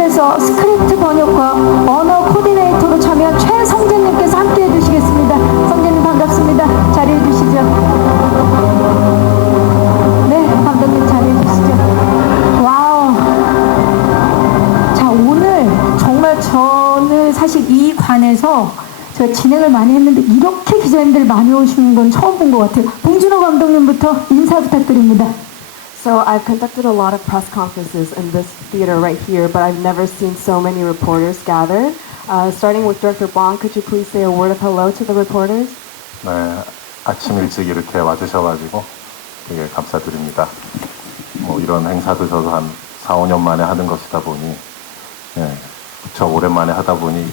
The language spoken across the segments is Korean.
대신해서 스크립트 번역과 언어 코디네이터로 참여한 최성재님께서 함께 해주시겠습니다. 성재님 반갑습니다. 자리해 주시죠. 네, 감독님 자리해 주시죠. 와우. 자, 오늘 정말 저는 사실 이 관에서 제가 진행을 많이 했는데 이렇게 기자님들 많이 오시는 건 처음 본 것 같아요. 봉준호 감독님부터 인사 부탁드립니다. So I've conducted a lot of press conferences in this theater right here, but I've never seen so many reporters gather. Starting with Director Bong, could you please say a word of hello to the reporters? 네, 아침 일찍 이렇게 와주셔가지고 되게 감사드립니다. 뭐 이런 행사도 저도 한 4, 5년 만에 하는 것이다 보니 예, 무척 오랜만에 하다 보니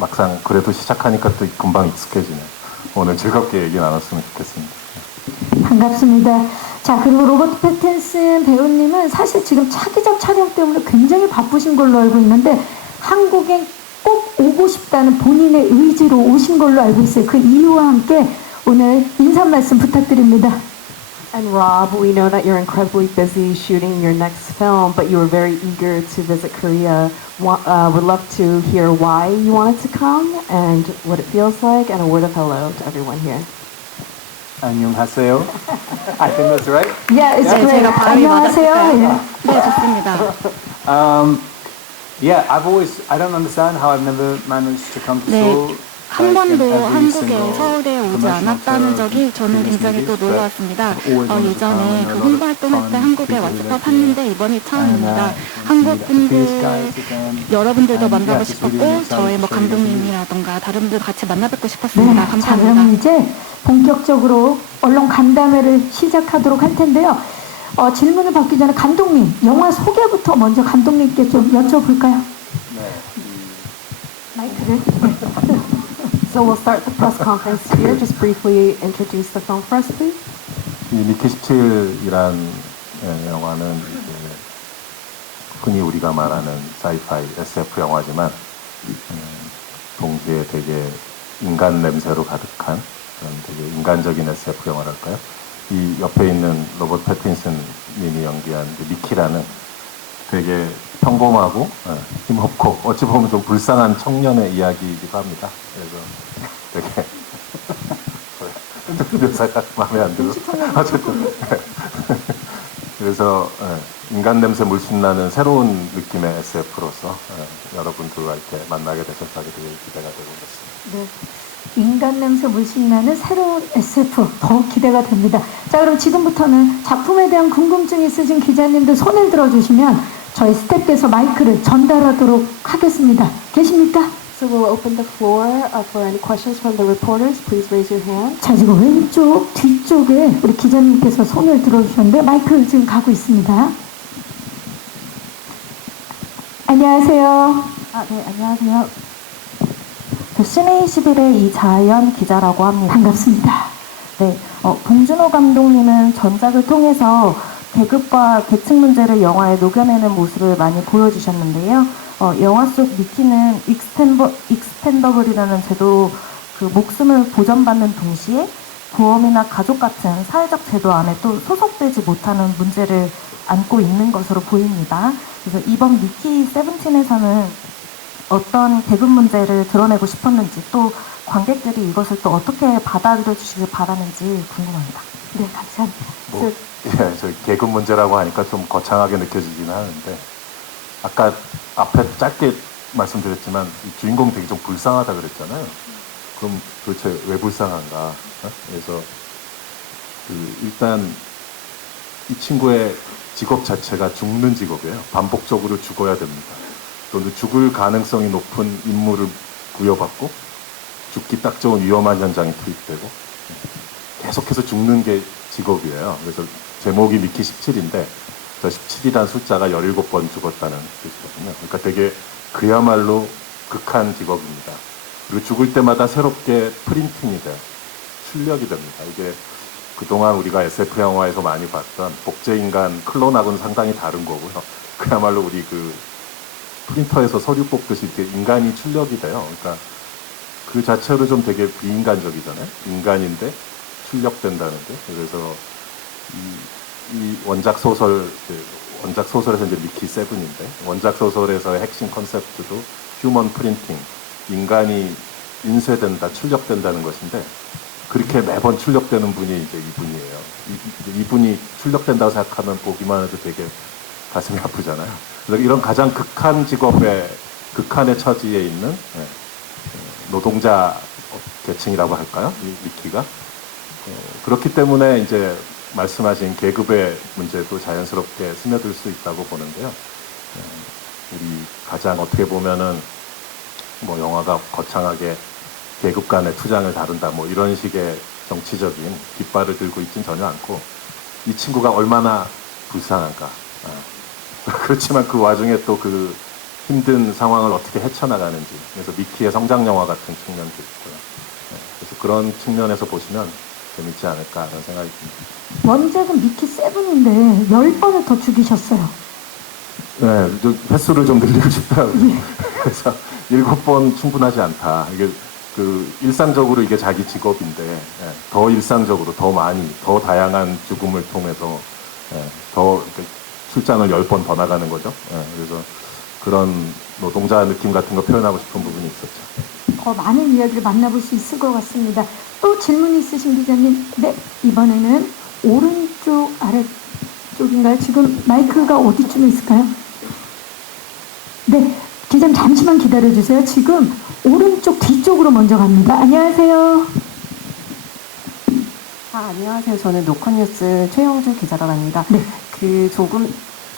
막상 그래도 시작하니까 또 금방 익숙해지네요. 오늘 즐겁게 얘기 나눴으면 좋겠습니다. 반갑습니다. 자, 그리고 로버트 패틴슨 배우님은 사실 지금 차기작 촬영 때문에 굉장히 바쁘신 걸로 알고 있는데 한국에 꼭 오고 싶다는 본인의 의지로 오신 걸로 알고 있어요. 그 이유와 함께 오늘 인사 말씀 부탁드립니다. And Rob, we know that you're incredibly busy shooting your next film, but you were very eager to visit Korea. Would love to hear why you wanted to come and what it feels like, and a word of hello to everyone here. 안녕하세요. I think that's right. Yeah, it's 네, great. 제가 발음이 안녕하세요. 맞았을까요? 예. 네, 좋습니다. Yeah, I don't understand how I've never managed to come to 네, Seoul. 한 like, in 번도 every 한국에 single 서울에 오지 promotional 않았다는 tour, 적이 저는 previous 굉장히 또 movies, but 놀라웠습니다. always wanted to 예전에 come, 그 and a lot of 홍보 활동할 때 fun 한국에 people 왔었던 live 봤는데 here. 이번이 And, 처음입니다. to 한국 meet up with these 분들 guys again. 여러분들도 And, 만나고 yeah, just really 싶었고 excited 저희 to 뭐 show you the movie. 감독님이라던가 다른 분들 같이 만나 뵙고 네, 싶었습니다. 자, 그럼 감사합니다. 이제 본격적으로 언론 간담회를 시작하도록 할 텐데요. 질문을 받기 전에 감독님, 영화 소개부터 먼저 감독님께 좀 여쭤볼까요? 마이크를. So we'll start the press conference here. Just briefly introduce the film for us, please. 이 미키 17이란 영화는 이제 흔히 우리가 말하는 사이파이 SF 영화지만 동시에 되게 인간 냄새로 가득한 그런 되게 인간적인 SF 영화랄까요? 이 옆에 있는 로버트 패틴슨 님이 연기한 미키라는 되게 평범하고 힘없고 어찌 보면 좀 불쌍한 청년의 이야기이기도 합니다. 그래서 되게 묘사가 마음에 안 들어. 어쨌든 그래서 인간 냄새 물씬 나는 새로운 느낌의 SF로서 여러분들과 이렇게 만나게 되셔서 되게 기대가 되고 있습니다. 네. 인간 냄새 물씬 나는 새로운 SF 더 기대가 됩니다. 자, 그럼 지금부터는 작품에 대한 궁금증이 있으신 기자님들 손을 들어주시면 저희 스태프께서 마이크를 전달하도록 하겠습니다. 계십니까? So we'll open the floor for any questions from the reporters. Please raise your hand. 자, 지금 왼쪽 뒤쪽에 우리 기자님께서 손을 들어주셨는데 마이크를 지금 가고 있습니다. 안녕하세요. 네, 안녕하세요. 저 시내21의 이자연 기자라고 합니다. 반갑습니다. 네, 봉준호 감독님은 전작을 통해서 계급과 계층 문제를 영화에 녹여내는 모습을 많이 보여주셨는데요. 영화 속 미키는 익스텐더블이라는 제도, 그 목숨을 보전받는 동시에 보험이나 가족 같은 사회적 제도 안에 또 소속되지 못하는 문제를 안고 있는 것으로 보입니다. 그래서 이번 미키 17에서는 어떤 계급 문제를 드러내고 싶었는지 또 관객들이 이것을 또 어떻게 받아들여 주시길 바라는지 궁금합니다. 네, 감사합니다. 뭐, 저 계급 문제라고 하니까 좀 거창하게 느껴지긴 하는데 아까 앞에 짧게 말씀드렸지만 이 주인공이 되게 좀 불쌍하다 그랬잖아요. 그럼 도대체 왜 불쌍한가? 그래서 일단 이 친구의 직업 자체가 죽는 직업이에요. 반복적으로 죽어야 됩니다. 또는 죽을 가능성이 높은 임무를 부여받고 죽기 딱 좋은 위험한 현장에 투입되고 계속해서 죽는 게 직업이에요. 그래서 제목이 미키 17인데 저 17이라는 숫자가 17번 죽었다는 뜻이거든요. 그러니까 되게 그야말로 극한 직업입니다. 그리고 죽을 때마다 새롭게 프린팅이 돼요. 출력이 됩니다. 이게 그동안 우리가 SF 영화에서 많이 봤던 복제인간 클론하고는 상당히 다른 거고요. 그야말로 우리 그 프린터에서 서류 뽑듯이 이렇게 인간이 출력이 돼요. 그러니까 그 자체로 좀 되게 비인간적이잖아요. 인간인데 출력된다는 게. 그래서 이 원작 소설 원작 소설에서 이제 미키 세븐인데 원작 소설에서의 핵심 컨셉트도 휴먼 프린팅, 인간이 인쇄된다, 출력된다는 것인데 그렇게 매번 출력되는 분이 이제 이분이에요. 이분이 출력된다고 생각하면 보기만 해도 되게 가슴이 아프잖아요. 그래서 이런 가장 극한 직업의 극한의 처지에 있는 노동자 계층이라고 할까요? 이 미키가 그렇기 때문에 이제 말씀하신 계급의 문제도 자연스럽게 스며들 수 있다고 보는데요. 우리 가장 어떻게 보면은 뭐 영화가 거창하게 계급 간의 투쟁을 다룬다 뭐 이런 식의 정치적인 깃발을 들고 있진 전혀 않고 이 친구가 얼마나 불쌍한가. 그렇지만 그 와중에 또 그 힘든 상황을 어떻게 헤쳐나가는지 그래서 미키의 성장 영화 같은 측면도 있고요. 그래서 그런 측면에서 보시면 재밌지 않을까라는 생각이 듭니다. 원작은 미키 세븐인데 10번을 더 죽이셨어요. 네, 횟수를 좀 늘리고 싶더라고요. 그래서 7번 충분하지 않다. 이게 그 일상적으로 이게 자기 직업인데 더 일상적으로 더 많이 더 다양한 죽음을 통해서 더 출장을 10번 더 나가는 거죠. 그래서 그런 노동자 느낌 같은 거 표현하고 싶은 부분이 있었죠. 더 많은 이야기를 만나볼 수 있을 것 같습니다. 또 질문이 있으신 기자님? 네, 이번에는 오른쪽 아래쪽인가요? 지금 마이크가 어디쯤에 있을까요? 네, 기자님 잠시만 기다려주세요. 지금 오른쪽 뒤쪽으로 먼저 갑니다. 안녕하세요. 안녕하세요. 저는 노컷뉴스 최영주 기자라고 합니다. 네.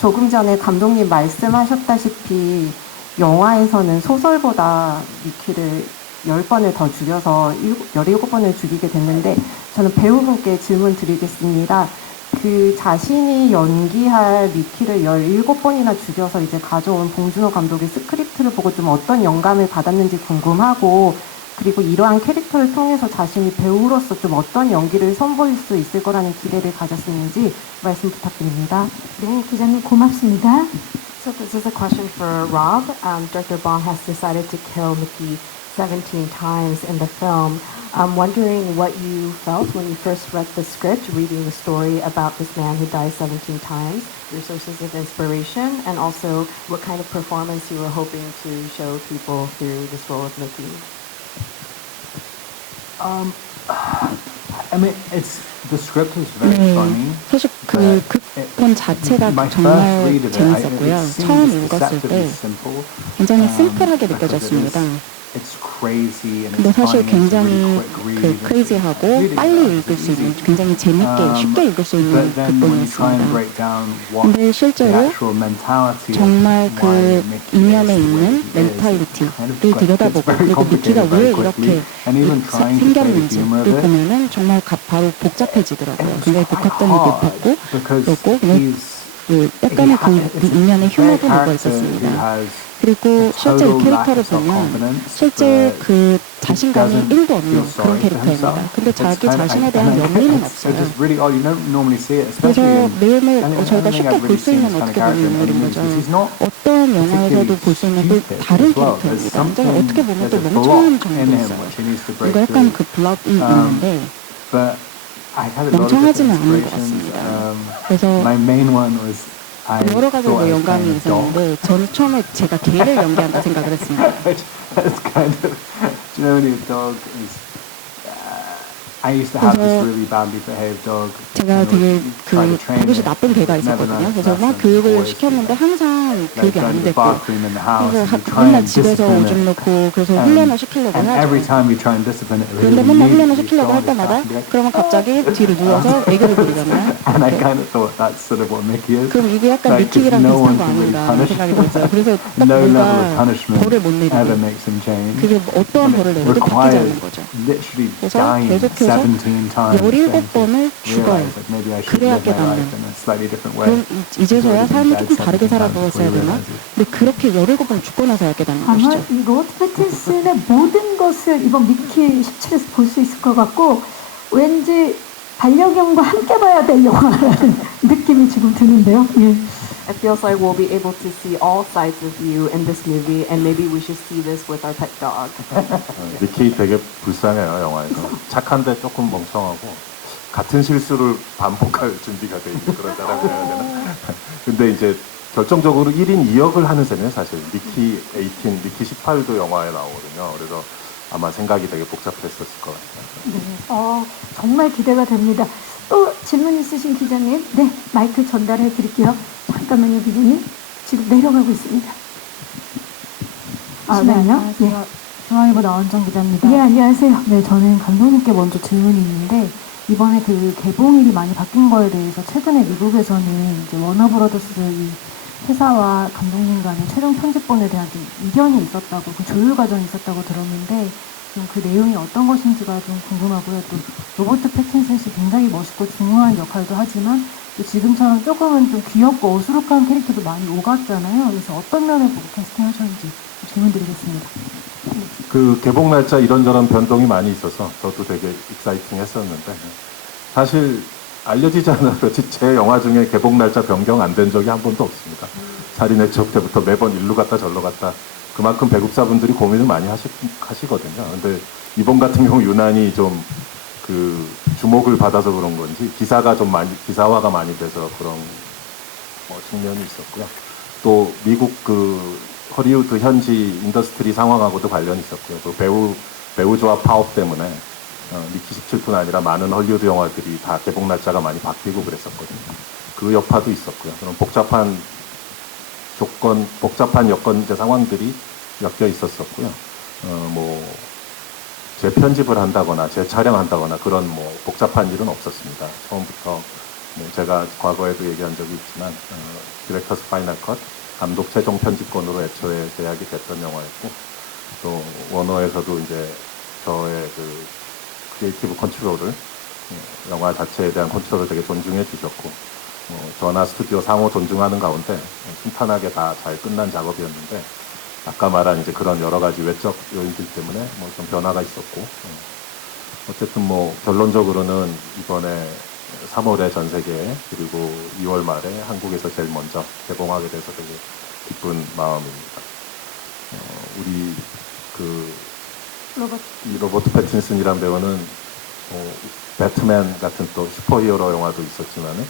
조금 전에 감독님 말씀하셨다시피 영화에서는 소설보다 미키를 10번을 더 죽여서 17번을 죽이게 됐는데 저는 배우분께 질문 드리겠습니다. 그 자신이 연기할 미키를 17번이나 죽여서 이제 가져온 봉준호 감독의 스크립트를 보고 좀 어떤 영감을 받았는지 궁금하고 그리고 이러한 캐릭터를 통해서 자신이 배우로서 좀 어떤 연기를 선보일 수 있을 거라는 기대를 가졌는지 말씀 부탁드립니다. 네, 기자님 고맙습니다. So this is a question for Rob. Director Bong has decided to kill Mickey 17 times in the film. I'm wondering what you felt when you first read the script, reading the story about this man who dies 17 times, your sources of inspiration, and also what kind of performance you were hoping to show people through this role of Mickey. I mean, the script is very funny. 사실 그 극본 자체가 My 정말 first read of it, 재밌었고요. it 처음 seems 읽었을 deceptively 때 simple. 굉장히 심플하게 because 느껴졌습니다. It's crazy and 근데 it's 사실 funny. It's a 굉장히 really quick read. 그 크레이지하고 빨리 읽을 수 있는 굉장히 재밌게 쉽게 읽을 수 있는 But then when you try and 극본이었습니다. break down what 근데 the 실제로 actual mentality 정말 of 그 why Mickey 이면에 is the way 있는 he is, 멘탈리티를 kind of gets 들여다보고 very 그리고 미키가 complicated 왜 very 이렇게 quickly. And even trying to play the humor of 생겼는지를 it, 보면은 정말 바로 복잡해지더라고요. it's 굉장히 quite 복합성이 hard 깊었고 because 그렇고 그냥 he's 그 약간의 그 이면의 휴머도 묻어 있었습니다. 그리고 실제 이 캐릭터를 보면 실제 그 자신감이 1도 없는 그런 캐릭터입니다. 근데 자기 자신에 대한 영리는 없어요. 그래서 매일매일 저희가 쉽게 볼 수 있는 어떻게 보면 인물인 거죠. 어떤 영화에서도 볼 수 있는 또 다른 캐릭터입니다. 굉장히 어떻게 보면 또 멍청한 점도 있어요. 뭔가 약간 그 블럭이 있는데 멍청하지는 않은 것 같습니다. 그래서 여러 가지 뭐 영감이 있었는데 저는 처음에 제가 개를 연기한다 생각을 했습니다. It's kind of, do you know when your dog is, I used to have this really badly behaved dog. 제가 되게 그 버릇이 나쁜 개가 있었거든요. 그래서 막 교육을 시켰는데 항상 교육이 안 됐고 그래서 맨날 집에서 오줌 넣고 그래서 훈련을 시키려고 하죠. 그런데 맨날 훈련을 시키려고 할 때마다 그러면 갑자기 뒤로 누워서 애교를 부리잖아요. And I kind of thought that's sort of what Mickey is. 그럼 이게 약간 Like, 미키랑 no one 비슷한 거 can really 아닌가 punish 생각이 him. 들었어요. 그래서 딱 No level of 뭔가 punishment 벌을 못 ever 내리고 makes him change. 그게 어떠한 벌을 내려도 바뀌지 requires 않는 거죠. literally 그래서 dying 계속해서 17 times. 17번을 죽어요. 그래야 깨닫는. 그럼 이제서야 삶을 조금 다르게 살아보았어야 되나? 근데 그렇게 17번 죽고 나서야 깨닫는 아마 것이죠. 이 로버트 패틴슨의 모든 것을 이번 미키 17에서 볼 수 있을 것 같고 왠지 반려견과 함께 봐야 될 영화라는 느낌이 지금 드는데요. 예. It feels like we'll be able to see all sides of you in this movie, and maybe we should see this with our pet dog. 미키 되게 불쌍해요 영화에서. 착한데 조금 멍청하고 같은 실수를 반복할 준비가 돼 있는 그런 사람이어야 되나? 근데 이제 결정적으로 1인 2역을 하는 셈이에요, 사실. 미키 18, 미키 18도 영화에 나오거든요. 그래서 아마 생각이 되게 복잡했었을 것 같아요. 네, 정말 기대가 됩니다. 또 질문 있으신 기자님, 네, 마이크 전달해 드릴게요. 잠깐만요, 기자님. 지금 내려가고 있습니다. 잠시만요. 예. 중앙일보 나원정 기자입니다. 예, 안녕하세요. 네, 저는 감독님께 먼저 질문이 있는데 이번에 그 개봉일이 많이 바뀐 거에 대해서 최근에 미국에서는 이제 워너브라더스 이 회사와 감독님 간의 최종 편집본에 대한 좀 이견이 있었다고, 그 조율 과정이 있었다고 들었는데 좀 그 내용이 어떤 것인지가 좀 궁금하고요. 또 로버트 패틴슨 씨 굉장히 멋있고 중요한 역할도 하지만 또 지금처럼 조금은 좀 귀엽고 어수룩한 캐릭터도 많이 오갔잖아요. 그래서 어떤 면을 보고 캐스팅하셨는지 질문 드리겠습니다. 그 개봉 날짜 이런저런 변동이 많이 있어서 저도 되게 익사이팅 했었는데 사실 알려지지 않아 그렇지 제 영화 중에 개봉 날짜 변경 안 된 적이 한 번도 없습니다. 살인의 추억 때부터 매번 일로 갔다 절로 갔다 그만큼 배급사분들이 고민을 많이 하시거든요. 근데 이번 같은 경우 유난히 좀 그 주목을 받아서 그런 건지 기사화가 많이 돼서 그런 측면이 있었고요. 또 미국 그 허리우드 현지 인더스트리 상황하고도 관련이 있었고요. 또 배우 조합 파업 때문에 미키 17뿐 아니라 많은 헐리우드 영화들이 다 개봉 날짜가 많이 바뀌고 그랬었거든요. 그 여파도 있었고요. 그런 복잡한 여건 상황들이 엮여 있었었고요. 재편집을 한다거나 재촬영한다거나 그런 복잡한 일은 없었습니다. 처음부터 제가 과거에도 얘기한 적이 있지만 디렉터스 파이널 컷 감독 최종 편집권으로 애초에 제약이 됐던 영화였고 또 워너에서도 이제 저의 그 크리에이티브 컨트롤을 영화 자체에 대한 컨트롤을 되게 존중해 주셨고 저나 스튜디오 상호 존중하는 가운데 순탄하게 다 잘 끝난 작업이었는데 아까 말한 이제 그런 여러 가지 외적 요인들 때문에 좀 변화가 있었고 어쨌든 결론적으로는 이번에 3월에 전 세계에 그리고 2월 말에 한국에서 제일 먼저 개봉하게 돼서 되게 기쁜 마음입니다. 우리 이 로버트 패틴슨이란 배우는 배트맨 같은 또 슈퍼히어로 영화도 있었지만은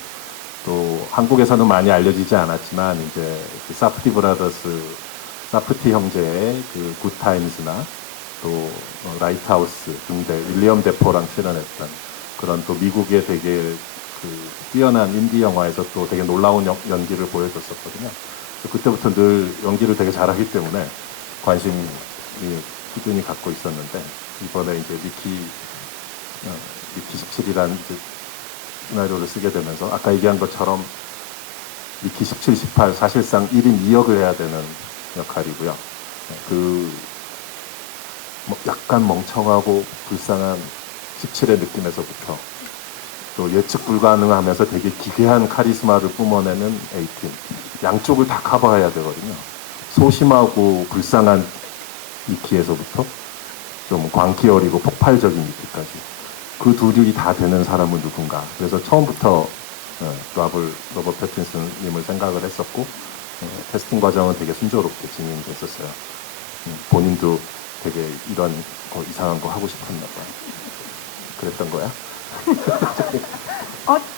또 한국에서는 많이 알려지지 않았지만 이제 그 사프티 형제의 그 굿타임스나 또 라이트하우스 등대 윌리엄 데포랑 출연했던 그런 또 미국의 되게 그 뛰어난 인디 영화에서 또 되게 놀라운 연기를 보여줬었거든요. 그때부터 늘 연기를 되게 잘하기 때문에 관심이 꾸준히 갖고 있었는데 이번에 이제 미키 17이라는 시나리오를 쓰게 되면서 아까 얘기한 것처럼 미키 17, 18 사실상 1인 2역을 해야 되는 역할이고요. 약간 멍청하고 불쌍한 17의 느낌에서부터 또 예측 불가능하면서 되게 기괴한 카리스마를 뿜어내는 18. 양쪽을 다 커버해야 되거든요. 소심하고 불쌍한 미키에서부터 좀 광기 어리고 폭발적인 미키까지. 그 둘이 다 되는 사람은 누군가. 그래서 처음부터 로버트 패틴슨님을 생각을 했었고 캐스팅 과정은 되게 순조롭게 진행됐었어요. 본인도 되게 이런 이상한 거 하고 싶었나 봐. 그랬던 거야?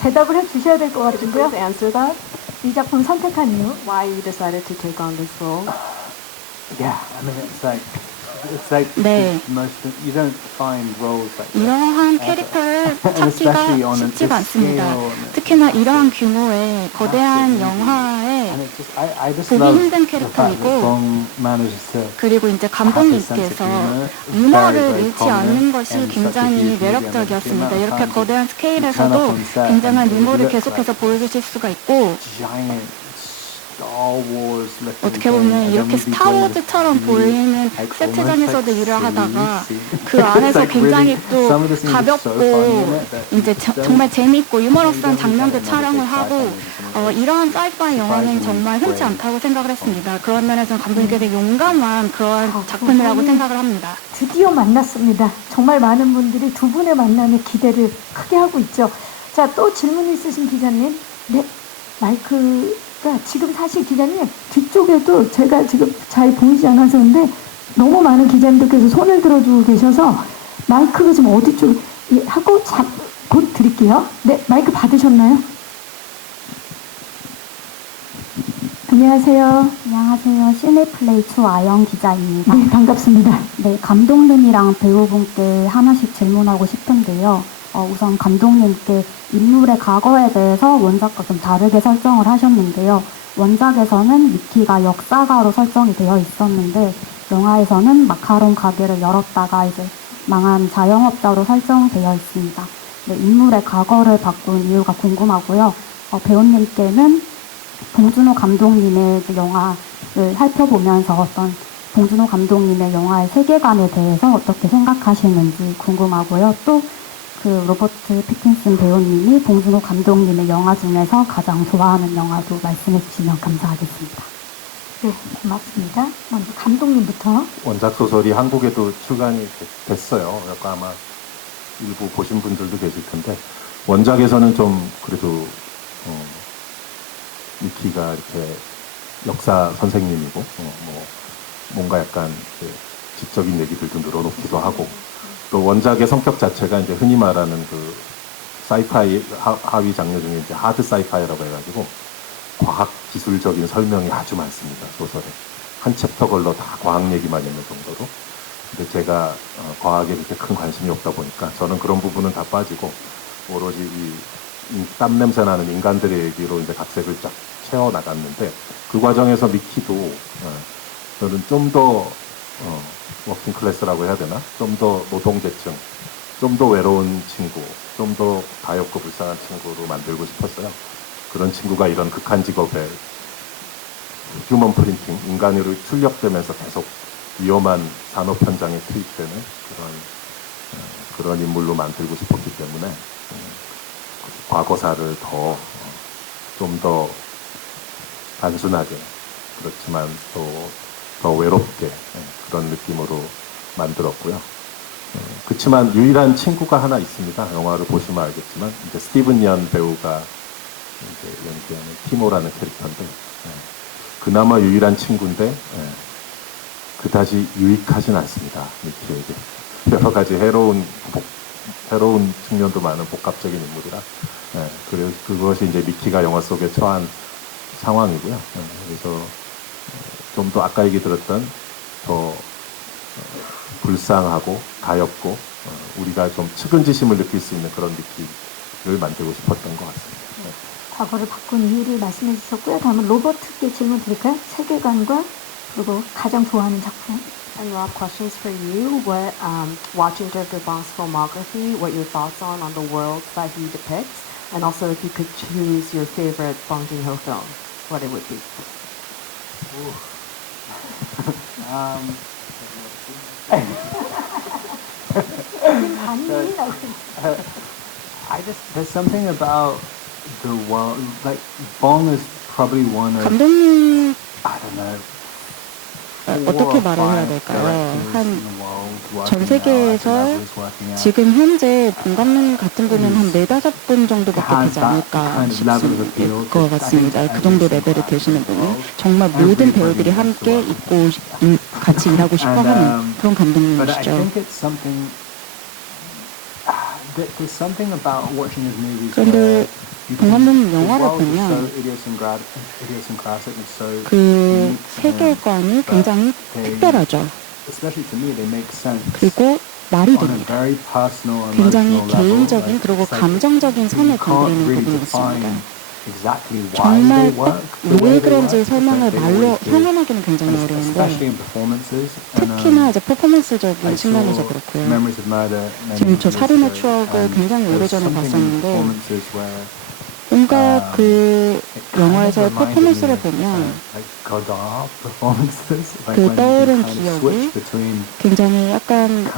대답을 해 주셔야 될 것 같은데요. Please answer that. 이 작품 선택한 이유? Why you decided to take on this role? Yeah, I mean, it's like 네. you don't find roles like that. 이러한 캐릭터를 찾기가 쉽지가 않습니다. 특히나 이러한 규모의 거대한 영화에 And it's just, I just 보기 love 힘든 the fact that 캐릭터이고 Bong manages to 그리고 이제 감독님께서 유머를 잃지 않는 것이 굉장히 매력적이었습니다. 이렇게 거대한 스케일에서도 굉장한 유머를 계속해서 보여주실 수가 있고 giant Star Wars 어떻게 보면 이렇게 스타워즈처럼 보이는 세트장에서도 일을 하다가 그 안에서 굉장히 또 가볍고 이제 정말 재밌고 유머러스한 장면들 촬영을 하고 이러한 사이파이 영화는 정말 흔치 않다고 생각을 했습니다. 그런 면에서 감독님께 되게 용감한 그런 작품이라고 생각을 합니다. 드디어 만났습니다. 정말 많은 분들이 두 분의 만남에 기대를 크게 하고 있죠. 자, 또 질문 있으신 기자님. 네, 마이크가 지금 사실 기자님 뒤쪽에도 제가 지금 잘 보이지 않아서 그런데 너무 많은 기자님들께서 손을 들어주고 계셔서 마이크가 지금 어디 쪽 하고 곧 드릴게요. 네, 마이크 받으셨나요? 안녕하세요. 안녕하세요. 시네플레이2 아영 기자입니다. 네, 반갑습니다. 네, 감독님이랑 배우분께 하나씩 질문하고 싶은데요. 우선 감독님께 인물의 과거에 대해서 원작과 좀 다르게 설정을 하셨는데요. 원작에서는 미키가 역사가로 설정이 되어 있었는데 영화에서는 마카롱 가게를 열었다가 이제 망한 자영업자로 설정되어 있습니다. 네, 인물의 과거를 바꾼 이유가 궁금하고요. 배우님께는 봉준호 감독님의 이제 영화를 살펴보면서 어떤 봉준호 감독님의 영화의 세계관에 대해서 어떻게 생각하시는지 궁금하고요. 또 그 로버트 패틴슨 배우님이 봉준호 감독님의 영화 중에서 가장 좋아하는 영화도 말씀해 주시면 감사하겠습니다. 네, 고맙습니다. 먼저 감독님부터. 원작 소설이 한국에도 출간이 됐어요. 그러니까 아마 일부 보신 분들도 계실 텐데 원작에서는 좀 그래도 미키가 이렇게 역사 선생님이고 뭐 뭔가 약간 지적인 얘기들도 늘어놓기도 하고 또 원작의 성격 자체가 이제 흔히 말하는 그 사이파이 하위 장르 중에 이제 하드 사이파이라고 해가지고 과학 기술적인 설명이 아주 많습니다. 소설에 한 챕터 걸러 다 과학 얘기만 있는 정도로. 근데 제가 과학에 그렇게 큰 관심이 없다 보니까 저는 그런 부분은 다 빠지고 오로지 땀 냄새 나는 인간들의 얘기로 이제 각색을 쫙 채워 나갔는데 그 과정에서 미키도 저는 좀 더 워킹 클래스라고 해야 되나? 좀 더 노동계층, 좀 더 외로운 친구, 좀 더 가엾고 불쌍한 친구로 만들고 싶었어요. 그런 친구가 이런 극한 직업에 휴먼 프린팅, 인간으로 출력되면서 계속 위험한 산업 현장에 투입되는 그런 인물로 만들고 싶었기 때문에 과거사를 좀 더 단순하게 그렇지만 또 더 외롭게 그런 느낌으로 만들었고요. 그렇지만 유일한 친구가 하나 있습니다. 영화를 보시면 알겠지만 이제 스티븐 연 배우가 이제 연기하는 티모라는 캐릭터인데 그나마 유일한 친구인데 그다지 유익하진 않습니다. 미키에게 여러 가지 해로운 측면도 많은 복합적인 인물이라 그래서 그것이 이제 미키가 영화 속에 처한 상황이고요. 그래서 좀 더 아까 얘기 들었던 더 불쌍하고 가엾고 우리가 좀 측은지심을 느낄 수 있는 그런 미키를 만들고 싶었던 것 같습니다. 과거를 바꾼 이유를 말씀해 주셨고요. 다음은 로버트께 질문 드릴까요? 세계관과 그리고 가장 좋아하는 작품. And Rob, questions for you. What, watching Jeff Bong's filmography, what your thoughts on the world that he depicts, and also if you could choose your favorite Bong Joon-ho film, what it would be. There's something about the world, like Bong is probably one of, 감독님 I don't know, 어떻게 말을 해야 될까요? 전 세계에서 지금 현재 본 감독님 같은 분은 한 4-5분 정도밖에 되지 않을까 싶을 것 같습니다. 그 정도 레벨이 되시는 분이 정말 모든 배우들이 함께 있고 같이 일하고 싶어 하는 그런 but I 감독님이시죠. think it's something, there's something about watching his movies 그런데 where 본 감독님 영화를 보면 그 세계관이 굉장히 특별하죠. 그리고 말이 됩니다. 굉장히 개인적인 그리고 감정적인 선을 건드리는 부분이 있습니다. 정말 왜 그런지 설명을 말로 표현하기는 굉장히 어려운데 특히나 이제 퍼포먼스적인 측면에서 그렇고요. 지금 저 살인의 추억을 굉장히 오래전에 봤었는데 뭔가 그 영화에서의 퍼포먼스를 보면 그 떠오른 기억이 굉장히 약간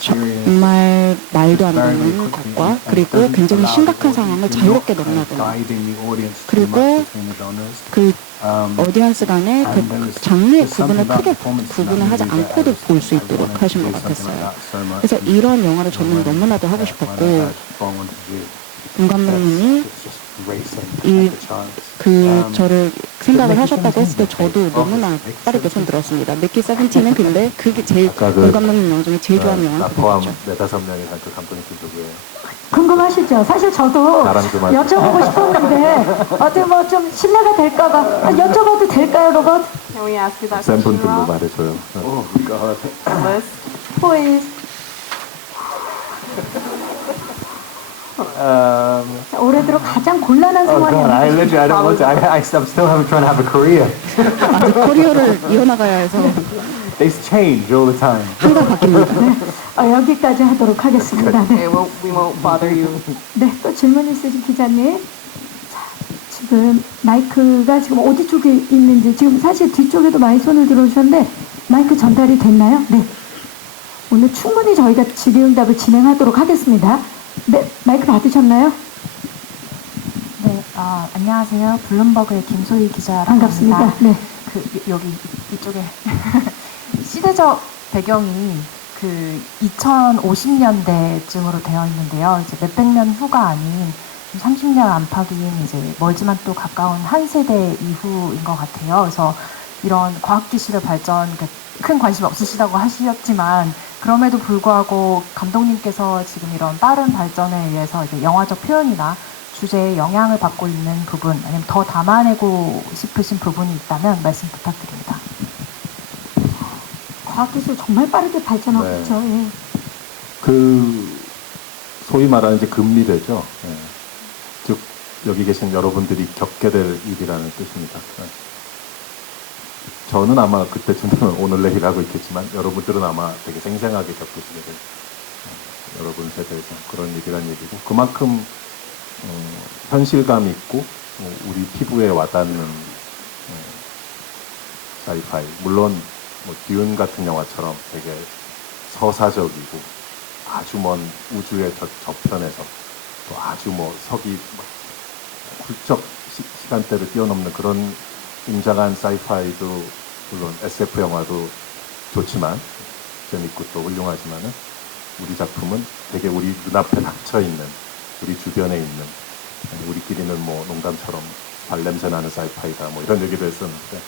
정말 말도 안 되는 것과 그리고 굉장히 심각한 상황을 자유롭게 넘나드는 그리고 그 오디언스 간의 그 장르의 구분을 크게 구분을 하지 않고도 볼 수 있도록 하신 것 같았어요. 그래서 이런 영화를 저는 너무나도 하고 싶었고 본 감독님이 저를 생각을 하셨다고 했을 때 저도 너무나 빠르게 손 들었습니다. 미키 세븐틴은 근데 그게 제일 본 감독님 영화 중에 제일 좋아하는 영화는 포함 그거죠. 4-5명이 그 감독님 누구예요? 궁금하시죠? 사실 저도 자랑 좀 하세요. 여쭤보고 싶었는데 어떻게 뭐 좀 신뢰가 될까봐 여쭤봐도 될까요, 로봇? Can we ask you that question, 팬분들로 Rob? 말해줘요. Oh God. Liz? Please. 자, 올해 들어 가장 곤란한 Oh 상황이 God, I 아니겠습니까? literally, I don't want to. I'm still having trying to have a Korea. 아직 커리어를 이어나가야 해서 They change all the time. 항상 바뀝니다. 여기까지 하도록 하겠습니다. 네. Okay, well, we won't bother you. 네, 또 질문 있으신 기자님. 자, 지금 마이크가 지금 어디 쪽에 있는지 지금 사실 뒤쪽에도 많이 손을 들어주셨는데 마이크 전달이 됐나요? 네. 오늘 충분히 저희가 질의응답을 진행하도록 하겠습니다. 네, 마이크 받으셨나요? 네, 안녕하세요. 블룸버그의 김소희 기자라고 반갑습니다. 합니다. 네. 여기 이쪽에 시대적 배경이 그 2050년대쯤으로 되어 있는데요. 이제 몇백 년 후가 아닌 30년 안팎인 이제 멀지만 또 가까운 한 세대 이후인 것 같아요. 그래서 이런 과학기술의 발전, 큰 관심 없으시다고 하셨지만 그럼에도 불구하고 감독님께서 지금 이런 빠른 발전에 의해서 이제 영화적 표현이나 주제에 영향을 받고 있는 부분, 아니면 더 담아내고 싶으신 부분이 있다면 말씀 부탁드립니다. 과학기술 정말 빠르게 발전하고 네. 있죠. 예. 그 소위 말하는 이제 근미래죠. 예. 즉 여기 계신 여러분들이 겪게 될 일이라는 뜻입니다. 예. 저는 아마 그때쯤 되면 오늘 내일 하고 있겠지만 여러분들은 아마 되게 생생하게 겪으시게 될 여러분 세대에서 그런 일이란 얘기고 그만큼 현실감 있고 우리 피부에 와닿는 사이파이 물론 뭐 듀운 같은 영화처럼 되게 서사적이고 아주 먼 우주의 저편에서 또 아주 뭐 석이 훌쩍 시간대를 뛰어넘는 그런 웅장한 사이파이도 물론 SF 영화도 좋지만 재밌고 또 훌륭하지만은 우리 작품은 되게 우리 눈앞에 닥쳐 있는 우리 주변에 있는 우리끼리는 뭐 농담처럼 발냄새 나는 사이파이다 뭐 이런 얘기도 했었는데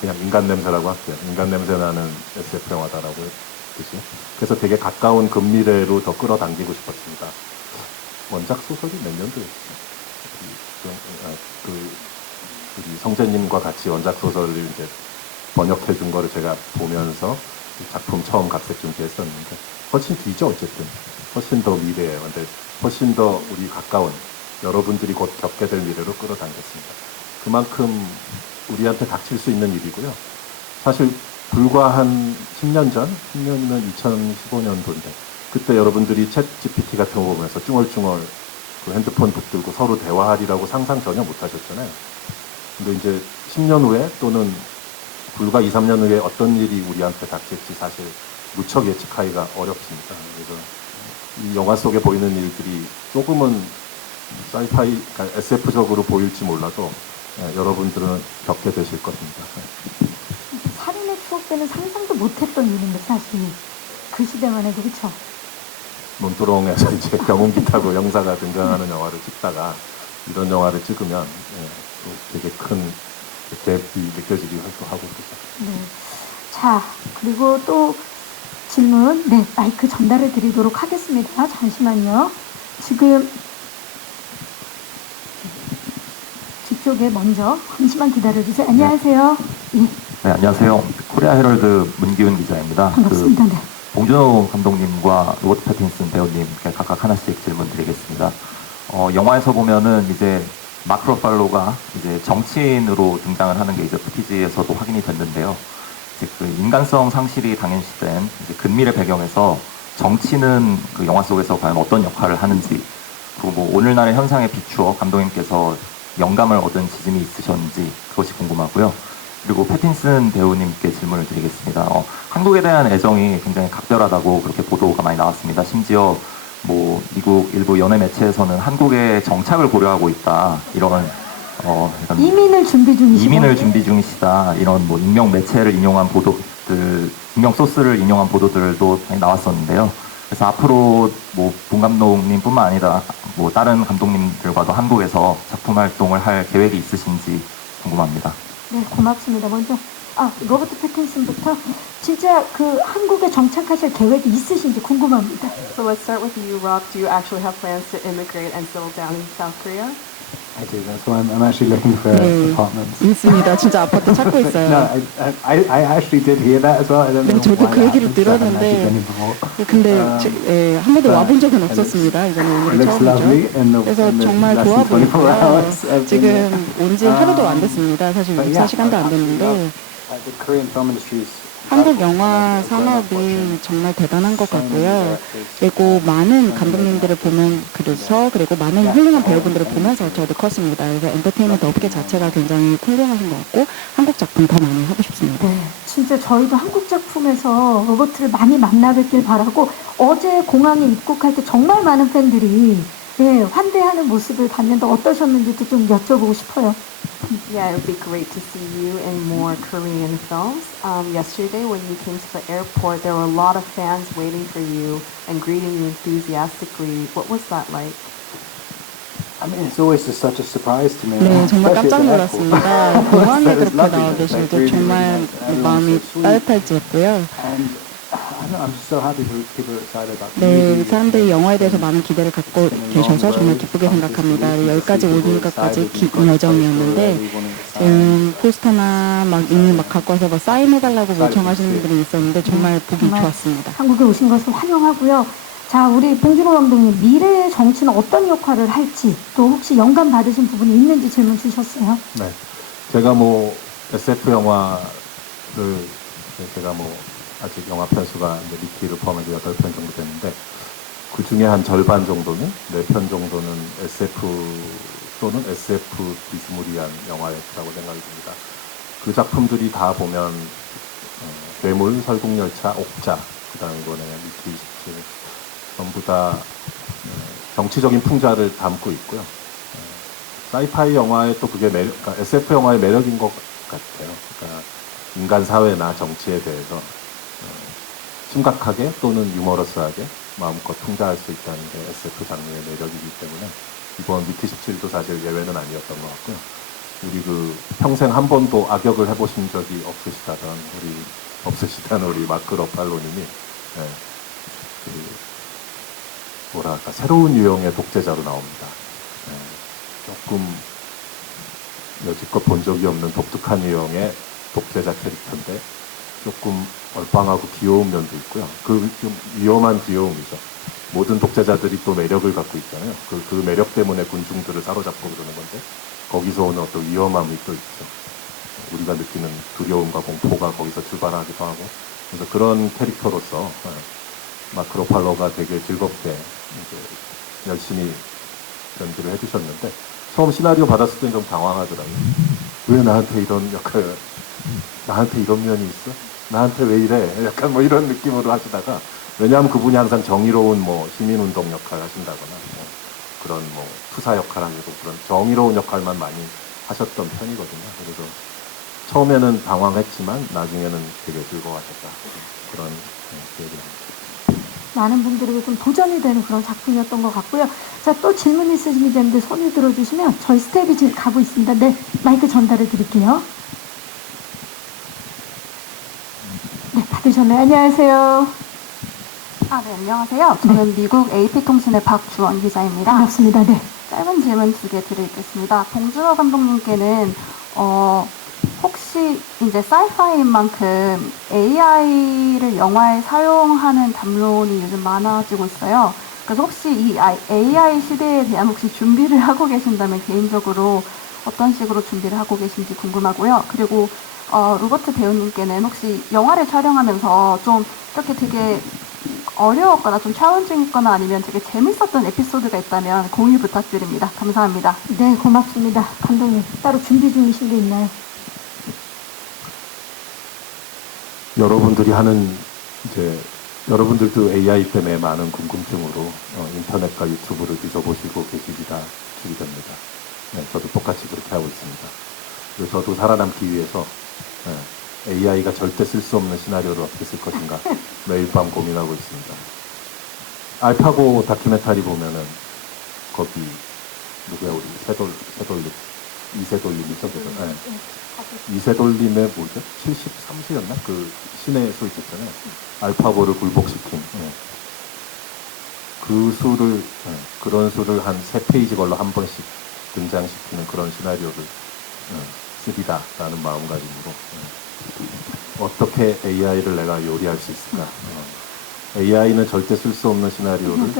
그냥 인간 냄새라고 할게요. 인간 냄새 나는 SF 영화다라고 했듯이 그래서 되게 가까운 근미래로 더 끌어당기고 싶었습니다. 원작 소설이 몇 년도였어요? 우리 성재님과 같이 원작 소설을 이제 번역해 준 거를 제가 보면서 작품 처음 각색 준비했었는데 훨씬 뒤죠 어쨌든 훨씬 더 미래예요. 근데 훨씬 더 우리 가까운 여러분들이 곧 겪게 될 미래로 끌어당겼습니다. 그만큼 우리한테 닥칠 수 있는 일이고요. 사실 불과 한 10년 전, 10년이면 2015년도인데 그때 여러분들이 챗 GPT 같은 거 보면서 쭝얼쭝얼 그 핸드폰 붙들고 서로 대화하리라고 상상 전혀 못 하셨잖아요. 근데 이제 10년 후에 또는 불과 2, 3년 후에 어떤 일이 우리한테 닥칠지 사실 무척 예측하기가 어렵습니다. 그래서 이 영화 속에 보이는 일들이 조금은 사이파이, 그러니까 SF적으로 보일지 몰라도 여러분들은 겪게 되실 겁니다. 살인의 추억 때는 상상도 못했던 일인데 사실 그 시대만 해도 그렇죠. 논두렁에서 이제 경운기 타고 영사가 등장하는 영화를 찍다가 이런 영화를 찍으면 또 되게 큰 갭이 느껴지기도 하고 그렇죠. 네. 자, 그리고 또 질문, 네, 마이크 전달해 드리도록 하겠습니다. 잠시만요. 지금 뒤쪽에 먼저 잠시만 기다려 주세요. 안녕하세요. 예, 네, 안녕하세요. 코리아 헤럴드 문기훈 기자입니다. 반갑습니다. 네. 봉준호 감독님과 로버트 패틴슨 배우님께 각각 하나씩 질문 드리겠습니다. 영화에서 보면은 이제 마크 러팔로가 이제 정치인으로 등장을 하는 게 이제 푸티지에서도 확인이 됐는데요. 이제 그 인간성 상실이 당연시된 이제 근미래 배경에서 정치는 그 영화 속에서 과연 어떤 역할을 하는지, 그리고 뭐 오늘날의 현상에 비추어 감독님께서 영감을 얻은 지점이 있으셨는지 그것이 궁금하고요. 그리고 패틴슨 배우님께 질문을 드리겠습니다. 한국에 대한 애정이 굉장히 각별하다고 그렇게 보도가 많이 나왔습니다. 심지어 뭐 미국 일부 연예 매체에서는 한국의 정착을 고려하고 있다 이런 약간 이민을 준비 중이시고 이민을 준비 중이시다 이런 뭐 익명 매체를 인용한 보도들, 익명 소스를 인용한 보도들도 많이 나왔었는데요. 그래서 앞으로 뭐 봉 감독님뿐만 아니라 뭐 다른 감독님들과도 한국에서 작품 활동을 할 계획이 있으신지 궁금합니다. 네, 고맙습니다. 먼저 로버트 패틴슨부터 진짜 그 한국에 정착하실 계획이 있으신지 궁금합니다. So let's start with you, Rob. Do you actually have plans to immigrate and settle down in South Korea? I do. That's why I'm actually looking for 네, apartments. 있습니다. 진짜 아파트 찾고 No, 있어요. I actually did hear that as well. I don't 네, know 저도 why 그 that 얘기를 happens. I haven't actually 들었는데 been here before. 근데 한 번도 but 와본 적은 it looks- 없었습니다. 이번에 It 오늘이 looks lovely 처음이죠. in the 그래서 정말 less 좋아 than 24 보이고요. hours. I've been 지금 here. 온 지 하루도 안 됐습니다. 사실 But 24시간도 안 absolutely 됐는데 love, the Korean film industry is 한국 영화 산업이 정말 대단한 것 같고요. 그리고 많은 감독님들을 보면 그리고 많은 훌륭한 배우분들을 보면서 저도 컸습니다. 그래서 엔터테인먼트 업계 자체가 굉장히 훌륭하신 것 같고 한국 작품 더 많이 하고 싶습니다. 네, 진짜 저희도 한국 작품에서 로버트를 많이 만나뵙길 바라고 어제 공항에 입국할 때 정말 많은 팬들이 환대하는 모습을 봤는데 어떠셨는지도 좀 여쭤보고 싶어요. Yeah, it would be great to see you in more Korean films. Yesterday, when you came to the airport, there were a lot of fans waiting for you and greeting you enthusiastically. What was that like? I mean, it's always just such a surprise to me. 네, 정말 especially 깜짝 at the 놀랐습니다. airport. 공항에 That is 그렇게 lovely. 나와 It's 계실 like 때 really, 정말 really nice. Everyone's 마음이 so sweet. 따뜻해졌고요. And I don't know, I'm just so happy for people are excited about the 네, movie. 사람들이 영화에 대해서 많은 기대를 갖고 계셔서 정말 기쁘게 생각합니다. 여기까지 오는 것까지 긴 여정이었는데 지금 포스터나 막 이미 막 갖고 와서 막 사인해달라고 요청하시는 분들이 있었는데 정말 보기 정말 좋았습니다. 한국에 오신 것을 환영하고요. 자, 우리 봉준호 감독님, 미래의 정치는 어떤 역할을 할지, 또 혹시 영감 받으신 부분이 있는지 질문 주셨어요. 네. 제가 뭐 SF 영화를 제가 뭐 아직 영화 편수가 이제 미키를 포함해서 8편 정도 됐는데 그 중에 한 절반 정도는 4편 정도는 SF 또는 SF 비스무리한 영화였다고 생각이 듭니다. 그 작품들이 다 보면 괴물, 설국열차, 옥자, 그다음에 이번에 미키 27 전부 다 정치적인 풍자를 담고 있고요. 사이파이 영화의 또 그게 그러니까 SF 영화의 매력인 것 같아요. 그러니까 인간 사회나 정치에 대해서 심각하게 또는 유머러스하게 마음껏 풍자할 수 있다는 게 SF 장르의 매력이기 때문에 이번 미키 17도 사실 예외는 아니었던 것 같고요. 우리 그 평생 한 번도 악역을 해보신 적이 없으시다는 우리 마크 러팔로님이 뭐랄까 새로운 유형의 독재자로 나옵니다. 조금 여지껏 본 적이 없는 독특한 유형의 독재자 캐릭터인데 조금 얼빵하고 귀여운 면도 있고요. 그 좀 위험한 귀여움이죠. 모든 독재자들이 또 매력을 갖고 있잖아요. 그 매력 때문에 군중들을 사로잡고 그러는 건데 거기서 오는 어떤 위험함이 또 있죠. 우리가 느끼는 두려움과 공포가 거기서 출발하기도 하고 그래서 그런 캐릭터로서 마크 러팔로가 되게 즐겁게 이제 열심히 연기를 해주셨는데 처음 시나리오 받았을 땐 좀 당황하더라고요. 왜 나한테 이런 역할, 나한테 이런 면이 있어? 나한테 왜 이래? 약간 뭐 이런 느낌으로 하시다가 왜냐하면 그분이 항상 정의로운 뭐 시민운동 역할 하신다거나 뭐 그런 뭐 투사 역할 아니고 그런 정의로운 역할만 많이 하셨던 편이거든요. 그래서 처음에는 당황했지만 나중에는 되게 즐거워하셨다. 그런 기억이 납니다. 많은 분들에게 좀 도전이 되는 그런 작품이었던 것 같고요. 자, 또 질문 있으시면 되는데 손을 들어주시면 저희 스텝이 지금 가고 있습니다. 네, 마이크 전달해 드릴게요. 네, 받으셨나요? 안녕하세요. 네, 안녕하세요. 저는 미국 AP통신의 박주원 기자입니다. 반갑습니다. 네. 짧은 질문 2개 드리겠습니다. 봉준호 감독님께는 혹시 이제 사이파이인 만큼 AI를 영화에 사용하는 담론이 요즘 많아지고 있어요. 그래서 혹시 이 AI 시대에 대한 혹시 준비를 하고 계신다면 개인적으로 어떤 식으로 준비를 하고 계신지 궁금하고요. 그리고 로버트 배우님께는 혹시 영화를 촬영하면서 좀 이렇게 되게 어려웠거나 좀 챌린징했거나 아니면 되게 재밌었던 에피소드가 있다면 공유 부탁드립니다. 감사합니다. 네, 고맙습니다. 감독님, 따로 준비 중이신 게 있나요? 여러분들이 하는 이제 여러분들도 AI 때문에 많은 궁금증으로 인터넷과 유튜브를 뒤져보시고 계시리라 주의됩니다. 네, 저도 똑같이 그렇게 하고 있습니다. 그래서 저도 살아남기 위해서 AI가 절대 쓸 수 없는 시나리오를 어떻게 쓸 것인가 매일 밤 고민하고 있습니다. 알파고 다큐멘터리 보면은 거기 누구야 우리 이세돌림이죠, 그죠? 네. 이세돌림의 뭐죠? 73수였나? 그 신의 수 있었잖아요. 알파고를 굴복시킨. 예. 그 수를, 그런 수를 한 3페이지 걸로 한 번씩 등장시키는 그런 시나리오를 쓰리다라는 마음가짐으로 어떻게 AI를 내가 요리할 수 있을까? AI는 절대 쓸 수 없는 시나리오를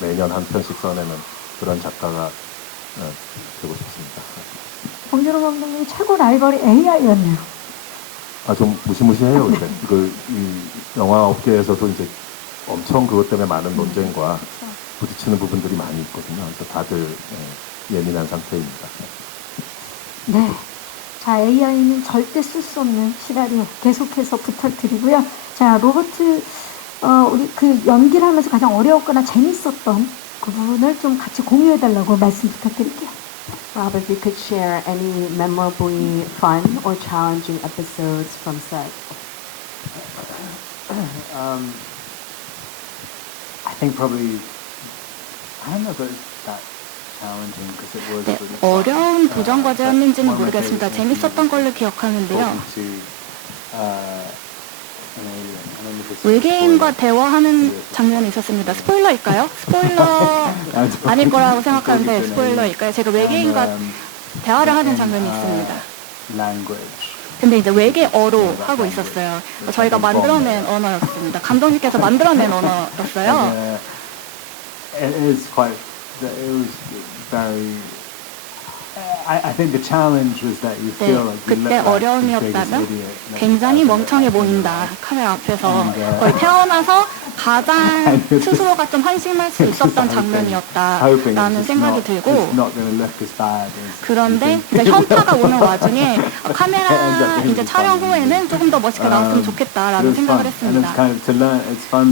매년 한 편씩 써내는 그런 작가가 되고 싶습니다. 봉준호 감독님이 최고 라이벌이 AI였네요. 아, 좀 무시무시해요, 근데. 이 영화 업계에서도 이제 엄청 그것 때문에 많은 논쟁과 부딪히는 부분들이 많이 있거든요. 그래서 다들 예민한 상태입니다. 네. 자, AI는 절대 쓸 수 없는 시나리오 계속해서 부탁드리고요. 자, 로버트, 우리 그 연기를 하면서 가장 어려웠거나 재밌었던 그 부분을 좀 같이 공유해달라고 말씀 부탁드릴게요. Rob, if you could share any memorably fun or challenging episodes from set. I think probably, I don't know if it was that challenging because it was 네, really 어려운 도전 but 과제였는지는 one of my 모르겠습니다. favorites 재밌었던 걸로 was 기억하는데요. talking to, an alien. I don't know if it's 외계인과 spoiler. 대화하는 장면이 있었습니다. 스포일러일까요? 스포일러 아닐 거라고 생각하는데 스포일러일까요? 제가 외계인과 And, 대화를 하는 in, 장면이 있습니다. language. 근데 이제 외계어로 하고 있었어요. 저희가 만들어낸 언어였습니다. 감독님께서 만들어낸 언어였어요. It is quite. It was very. I think the challenge was that you 네, feel like you 그때 look like the biggest 어려움이었다면 idiot. 굉장히 멍청해 보인다. 카메라 앞에서 거의 태어나서 가장 스스로가 좀 한심할 수 있었던 장면이었다라는 생각이 들고 그런데 이제 현타가 오는 와중에 카메라 이제 촬영 후에는 조금 더 멋있게 나왔으면 좋겠다라는 생각을 했습니다.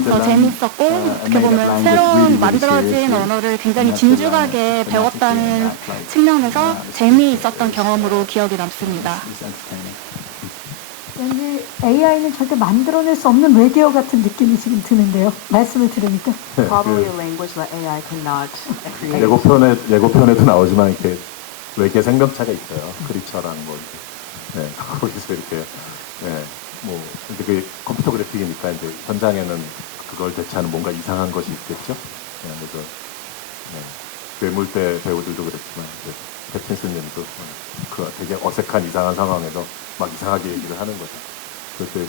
더 재밌었고 어떻게 보면 새로운 만들어진 언어를 굉장히 진중하게 배웠다는 측면에서 재미있었던 경험으로 기억이 남습니다. 왠지 AI는 절대 만들어낼 수 없는 외계어 같은 느낌이 지금 드는데요. 말씀을 들으니까. Probably a language that AI cannot create. 예고편에도 나오지만 이렇게 외계 생명체가 있어요. 크리처랑 뭐 이렇게. 네, 거기서 이렇게 뭐 근데 그 컴퓨터 그래픽이니까 이제 현장에는 그걸 대체하는 뭔가 이상한 것이 있겠죠. 그래서 괴물대 배우들도 그랬지만 패틴슨님도 그 되게 어색한 이상한 상황에서 막 이상하게 얘기를 하는 거죠.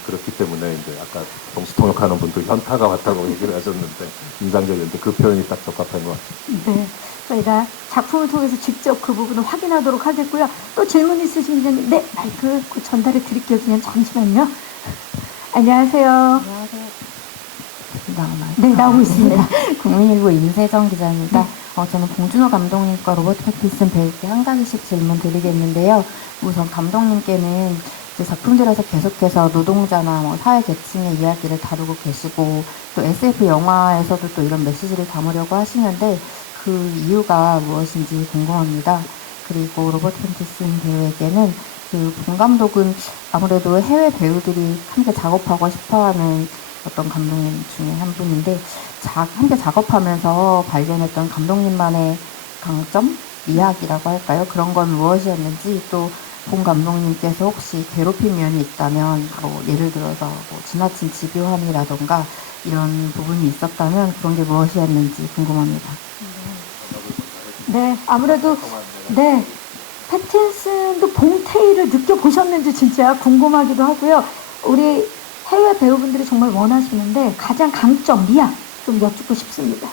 그렇기 때문에 이제 아까 동시통역하는 분도 현타가 왔다고 얘기를 하셨는데 인상적이었는데 그 표현이 딱 적합한 것 같아요. 네, 저희가 작품을 통해서 직접 그 부분을 확인하도록 하겠고요. 또 질문 있으시면 네, 마이크 곧 전달해 드릴게요. 그냥 잠시만요. 안녕하세요. 안녕하세요. 나오나요? 네, 나오고 있습니다. 국민일보 임세정 기자입니다. 저는 봉준호 감독님과 로버트 패틴슨 배우께 한 가지씩 질문 드리겠는데요. 우선 감독님께는 이제 작품들에서 계속해서 노동자나 뭐 사회 계층의 이야기를 다루고 계시고 또 SF 영화에서도 또 이런 메시지를 담으려고 하시는데 그 이유가 무엇인지 궁금합니다. 그리고 로버트 패틴슨 배우에게는 그 봉 감독은 아무래도 해외 배우들이 함께 작업하고 싶어하는 어떤 감독님 중에 한 분인데 함께 작업하면서 발견했던 감독님만의 강점, 이야기라고 할까요? 그런 건 무엇이었는지 또 봉 감독님께서 혹시 괴롭힌 면이 있다면 뭐 예를 들어서 뭐 지나친 집요함이라던가 이런 부분이 있었다면 그런 게 무엇이었는지 궁금합니다. 네, 아무래도 네, 패틴슨도 봉태일을 느껴보셨는지 진짜 궁금하기도 하고요. 우리 해외 배우분들이 정말 원하시는데 가장 강점, 미학 좀 여쭙고 싶습니다.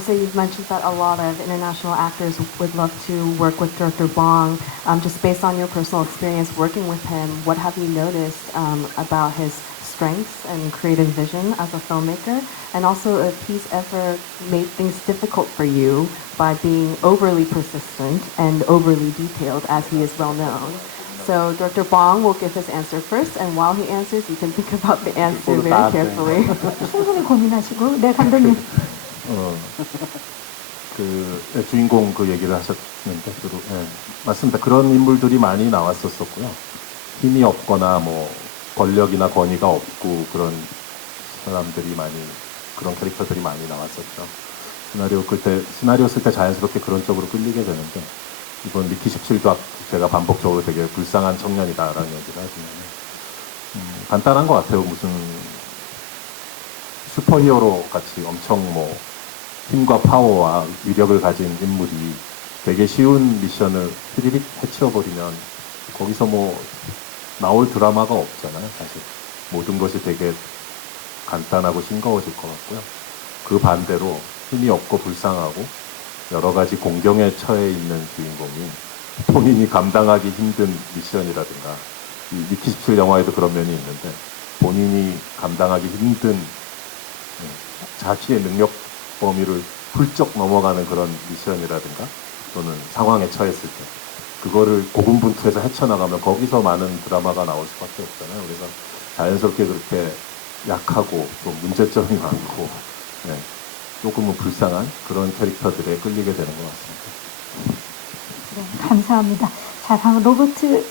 So you've mentioned that a lot of international actors would love to work with Director Bong. Just based on your personal experience working with him, what have you noticed about his strengths and creative vision as a filmmaker? And also if he's ever made things difficult for you by being overly persistent and overly detailed as he is well known. So Director Bong will give his answer first, and while he answers, you can think about the answer very carefully. 충분히 고민하시고, 네, 감독님. 주인공 그 얘기를 하셨는데, 맞습니다. 그런 인물들이 많이 나왔었고요. 힘이 없거나 뭐 권력이나 권위가 없고 그런 사람들이 그런 캐릭터들이 많이 나왔었죠. 시나리오 쓸 때 자연스럽게 그런 쪽으로 끌리게 되는데, 이번 미키 17도 제가 반복적으로 되게 불쌍한 청년이다라는 얘기를 하지만 간단한 것 같아요. 무슨 슈퍼히어로 같이 엄청 뭐 힘과 파워와 위력을 가진 인물이 되게 쉬운 미션을 휘리릭 해치워버리면 거기서 뭐 나올 드라마가 없잖아요. 사실 모든 것이 되게 간단하고 싱거워질 것 같고요. 그 반대로 힘이 없고 불쌍하고 여러 가지 공경에 처해 있는 주인공이 본인이 감당하기 힘든 미션이라든가 이 미키 17 영화에도 그런 면이 있는데 본인이 감당하기 힘든 자기의 능력 범위를 훌쩍 넘어가는 그런 미션이라든가 또는 상황에 처했을 때 그거를 고군분투해서 헤쳐나가면 거기서 많은 드라마가 나올 수밖에 없잖아요. 그래서 자연스럽게 그렇게 약하고 또 문제점이 많고 조금은 불쌍한 그런 캐릭터들에 끌리게 되는 것 같습니다. 네, 감사합니다. 자, 다음 로버트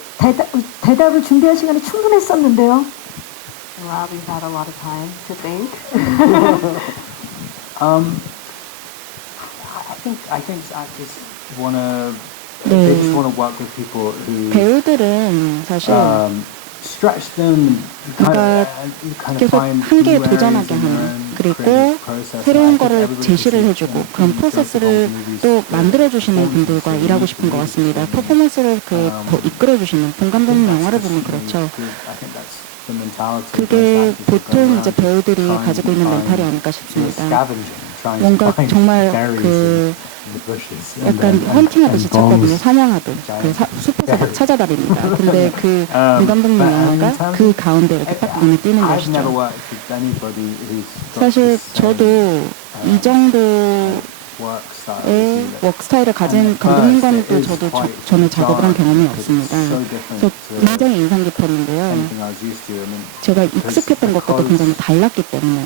대답을 준비할 시간이 충분했었는데요. Rob, you've had a lot of time to think. I think actors wanna 네. they just wanna work with people who 배우들은 사실 stretch them, 그러니까 계속 한계에 도전하게 하는 그리고 새로운 거를 제시를 해주고 그런 프로세스를 또 만들어주시는 분들과 일하고 싶은 것 같습니다. 퍼포먼스를 이끌어주시는 본 감독님 영화를 보면 그렇죠. 그게 보통 이제 배우들이 가지고 있는 멘탈이 아닐까 싶습니다. 뭔가 정말 그 약간 헌팅하듯이 찾거든요. 사냥하듯 그 숲에서 막 찾아다닙니다. 근데 그 감독님 영화가 그 가운데 이렇게 딱 눈에 띄는 것이죠. 사실 저도 이 정도의 워크 스타일을 가진 감독님과는 또 저도 전에 작업을 한 경험이 없습니다. 그래서 굉장히 인상 깊었는데요. 제가 익숙했던 것과도 굉장히 달랐기 때문에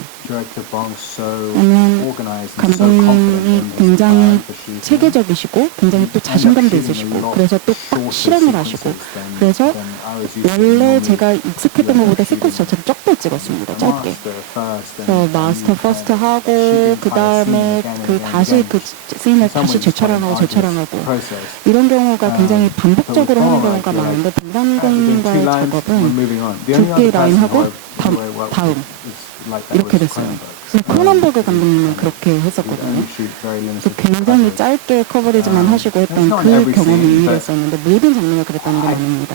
왜냐면 감독님이 굉장히 체계적이시고 굉장히 또 자신감도 있으시고 그래서 또 딱 실행을 하시고 그래서 원래 제가 익숙했던 것보다 시퀀스 자체를 적게 찍었습니다. 짧게. 그래서 마스터 퍼스트 하고 그 다음에 그 다시 그 씬을 다시 재촬영하고 이런 경우가 굉장히 반복적으로 하는 경우가 많은데 동감독님과의 작업은 두 개의 라인하고 다음 이렇게 됐어요. 그래서 크로넨버그 감독님은 그렇게 했었거든요. 그래서 굉장히 짧게 커버리지만 하시고 했던 그 경험이 유일했었는데 모든 장르가 그랬다는 건 아닙니다.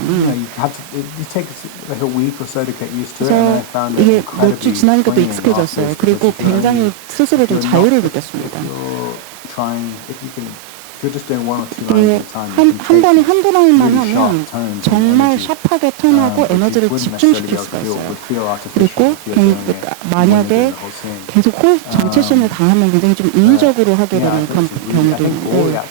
그래서 이게 몇 주 지나니까 또 익숙해졌어요. 그리고 굉장히 스스로 좀 자유를 느꼈습니다. 이게 한 번에 한두 라인만 하면 정말 샵하게 턴하고 에너지를 집중시킬 수가 있어요. 그리고 만약에 계속 전체 씬을 다 하면 굉장히 좀 인위적으로 하게 되는 그런 경우도 있는데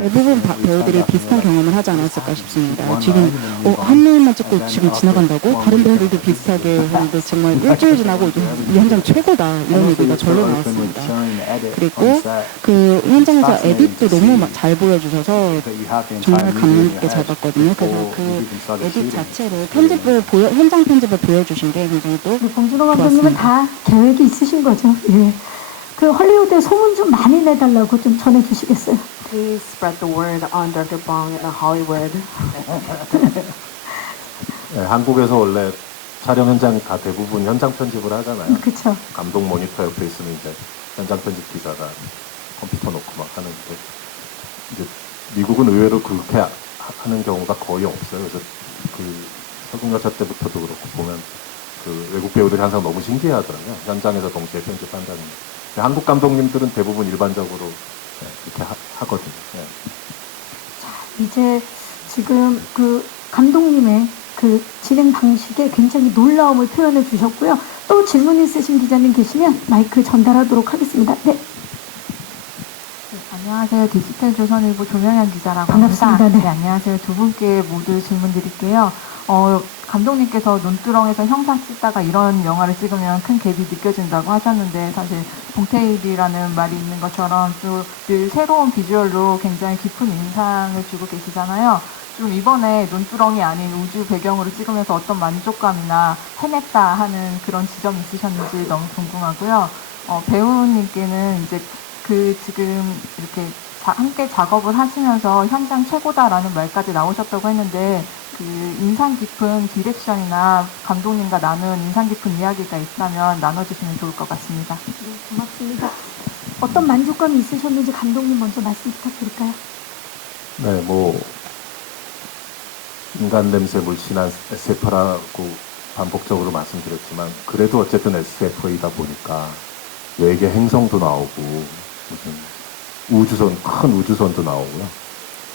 대부분 배우들이 비슷한 경험을 하지 않았을까 싶습니다. 지금 한 명만 찍고 지금 지나간다고? 다른 배우들도 비슷하게 하는데 정말 일주일 지나고 이 현장 최고다 이런 얘기가 절로 나왔습니다. 그리고 그 현장에서 에딧도 너무 잘 보여주셔서 정말 감명 깊게 잘 봤거든요. 그래서 그 에딧 자체를 현장 편집을 보여주신 게 굉장히 또 봉준호 감독님은 다 계획이 있으신 거죠. 예. 그 헐리우드에 소문 좀 많이 내달라고 좀 전해주시겠어요? Please spread the word on Dr. Bong in Hollywood. 네, 한국에서 원래 촬영 현장 다 대부분 현장 편집을 하잖아요. 그렇죠. 감독 모니터 옆에 있으면 이제 현장 편집 기사가 컴퓨터 놓고 막 하는데 이제 미국은 의외로 그렇게 하는 경우가 거의 없어요. 그래서 그 서궁여차 때부터도 그렇고 보면 그 외국 배우들이 항상 너무 신기해하더라고요. 현장에서 동시에 편집한다는 게. 한국 감독님들은 대부분 일반적으로 이렇게 하거든요. 네. 자, 이제 지금 그 감독님의 그 진행 방식에 굉장히 놀라움을 표현해 주셨고요. 또 질문 있으신 기자님 계시면 마이크 전달하도록 하겠습니다. 네. 안녕하세요. 디지털 조선일보 조명현 기자라고 반갑습니다. 합니다. 네, 안녕하세요. 두 분께 모두 질문 드릴게요. 감독님께서 논두렁에서 형사 찍다가 이런 영화를 찍으면 큰 갭이 느껴진다고 하셨는데 사실 봉태일이라는 말이 있는 것처럼 또 늘 새로운 비주얼로 굉장히 깊은 인상을 주고 계시잖아요. 좀 이번에 논두렁이 아닌 우주 배경으로 찍으면서 어떤 만족감이나 해냈다 하는 그런 지점이 있으셨는지 너무 궁금하고요. 배우님께는 이제 그 지금 이렇게 함께 작업을 하시면서 현장 최고다라는 말까지 나오셨다고 했는데 그 인상 깊은 디렉션이나 감독님과 나눈 인상 깊은 이야기가 있다면 나눠주시면 좋을 것 같습니다. 네, 고맙습니다. 어떤 만족감이 있으셨는지 감독님 먼저 말씀 부탁드릴까요? 네, 뭐 인간 냄새 물씬한 SF라고 반복적으로 말씀드렸지만 그래도 어쨌든 SF이다 보니까 외계 행성도 나오고 무슨 큰 우주선도 나오고요.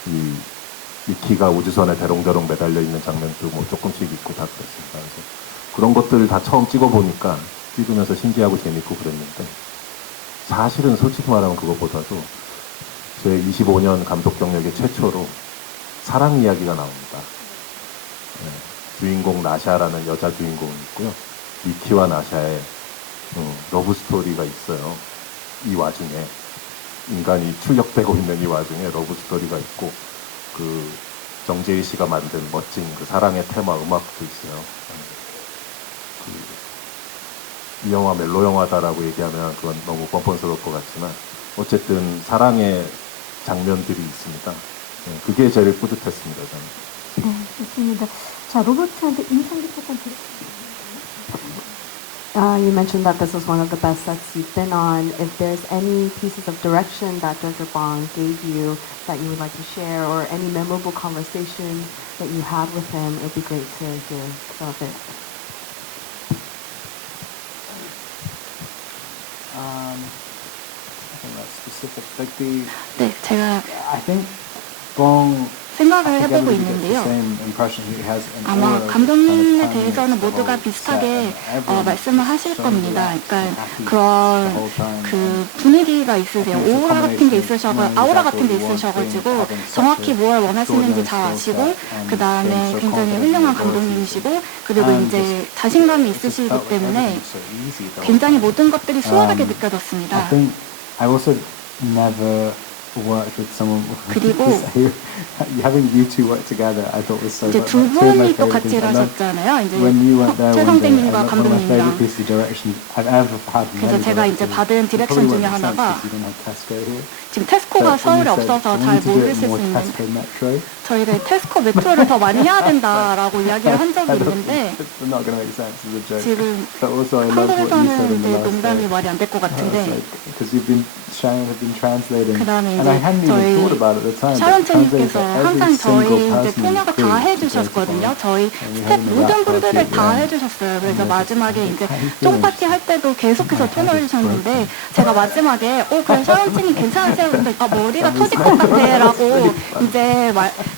이 미키가 우주선에 대롱대롱 매달려 있는 장면도 뭐 조금씩 있고 다 그랬습니다. 그래서 그런 것들을 다 처음 찍어보니까 찍으면서 신기하고 재밌고 그랬는데 사실은 솔직히 말하면 그것보다도 제 25년 감독 경력의 최초로 사랑 이야기가 나옵니다. 네, 주인공 나샤라는 여자 주인공이 있고요. 미키와 나샤의 러브 스토리가 있어요. 이 와중에 인간이 출력되고 있는 이 와중에 러브 스토리가 있고 그 정재희 씨가 만든 멋진 그 사랑의 테마 음악도 있어요. 이 영화 멜로 영화다라고 얘기하면 그건 너무 뻔뻔스러울 것 같지만 어쨌든 사랑의 장면들이 있습니다. 네, 그게 제일 뿌듯했습니다. 저는. 네, 좋습니다. 자, 로버트한테 인상 깊었던 You mentioned that this was one of the best sets you've been on. If there's any pieces of direction that Director Bong gave you that you would like to share, or any memorable conversation that you had with him, it would be great to hear some of it. I think that's specific. Like the, 네, 제가 I think Bong 생각을 해보고 있는데요. 아마 감독님에 대해서는 모두가 비슷하게 말씀을 하실 겁니다. 그러니까 그런 그 분위기가 있으세요. 오라 같은 게 아우라 같은 게 있으셔가지고 정확히 뭘 원하시는지 잘 아시고 그 다음에 굉장히 훌륭한 감독님이시고 그리고 이제 자신감이 있으시기 때문에 굉장히 모든 것들이 수월하게 느껴졌습니다. I also never worked with someone 그리고 having you two work together I thought was so 이제 두 분이 또 같이 일하셨잖아요. 이제 최성대님과 감독님이랑. 그래서 제가 이제 받은 디렉션 중에 하나가 지금 테스코가 서울에 없어서 잘 모르실 수 있는데 저희가 테스코 메트로를 더 많이 해야 된다라고 이야기를 한 적이 있는데 지금 한국에서는 이제 농담이 말이 안 될 것 같은데 그 다음에 이제 저희 샤론체님께서 항상 저희 이제 통역을 다 해주셨거든요. 저희 스텝 모든 분들을 다 해주셨어요. 그래서 마지막에 이제 쫑파티 할 때도 계속해서 통역을 해주셨는데 제가 마지막에 그래 샤론체님 괜찮으세요? 근데 머리가 터질 것 같아 라고 이제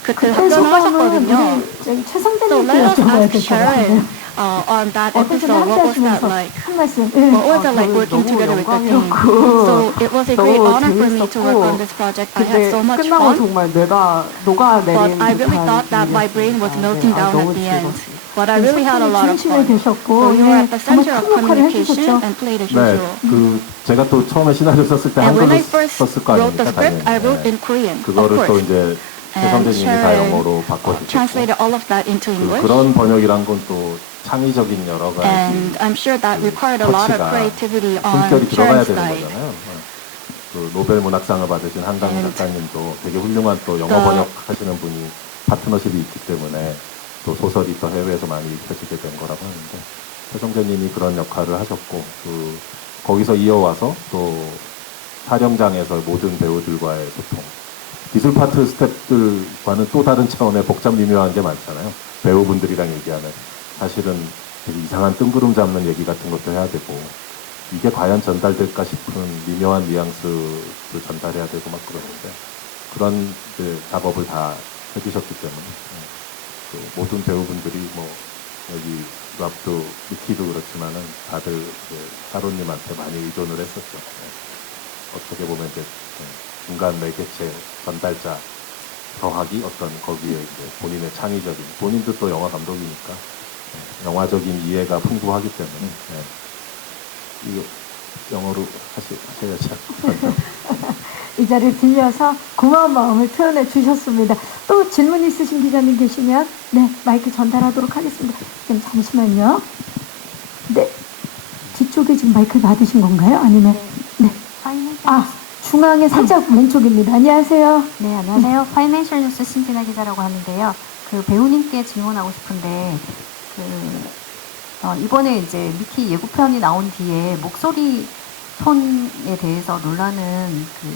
그때 답변을 하셨거든요. So let us ask Sharon on that episode, what was that like? What was it like working together with the team? So it was a great honor for me to work on this project. I had so much fun, 정말 뇌가 녹아내린 but I really thought that my brain was melting down at the end. But I really had a lot of fun. So you were at the center of communication and played a huge 네, role. 제가 또 처음에 시나리오 썼을 때 And when I 한글로 first 썼을 거 wrote the 아닙니까? script, I wrote 당연히. in Korean, of 그거를 또 course. 이제 And 최성재님이 다 Sharon 영어로 바꿔주셨고 translated all of that into English. 그런 번역이란 건 또 창의적인 여러 가지 And I'm sure that required a lot of 터치가 creativity on 숨결이 들어가야 Sharon's 되는 side. 거잖아요. 그 노벨 문학상을 받으신 한강희 And 작가님도 되게 훌륭한 또 영어 the- 번역하시는 분이 파트너십이 있기 때문에 또 소설이 또 해외에서 많이 읽혀지게 된 거라고 하는데 최성재님이 그런 역할을 하셨고 거기서 이어와서 또 촬영장에서 모든 배우들과의 소통 기술 파트 스태프들과는 또 다른 차원의 복잡 미묘한 게 많잖아요. 배우분들이랑 얘기하면 사실은 되게 이상한 뜬구름 잡는 얘기 같은 것도 해야 되고 이게 과연 전달될까 싶은 미묘한 뉘앙스도 전달해야 되고 막 그러는데 그런 작업을 다 해주셨기 때문에 그 모든 배우분들이 뭐 여기 랍도 미키도 그렇지만은 다들 샤론님한테 많이 의존을 했었죠. 어떻게 보면 이제 중간 매개체 전달자 더하기 어떤 거기에 이제 본인의 창의적인 본인도 또 영화 감독이니까 영화적인 이해가 풍부하기 때문에 이거 영어로 하셔야죠. 이 자리를 빌려서 고마운 마음을 표현해 주셨습니다. 또 질문 있으신 기자님 계시면 네 마이크 전달하도록 하겠습니다. 좀 잠시만요. 네 뒤쪽에 지금 마이크 받으신 건가요? 아니면 네. 중앙에 살짝 왼쪽입니다. 안녕하세요. 네, 안녕하세요. 파이낸셜 뉴스 신진아 기자라고 하는데요. 그 배우님께 질문하고 싶은데, 이번에 이제 미키 예고편이 나온 뒤에 목소리 톤에 대해서 놀라는 그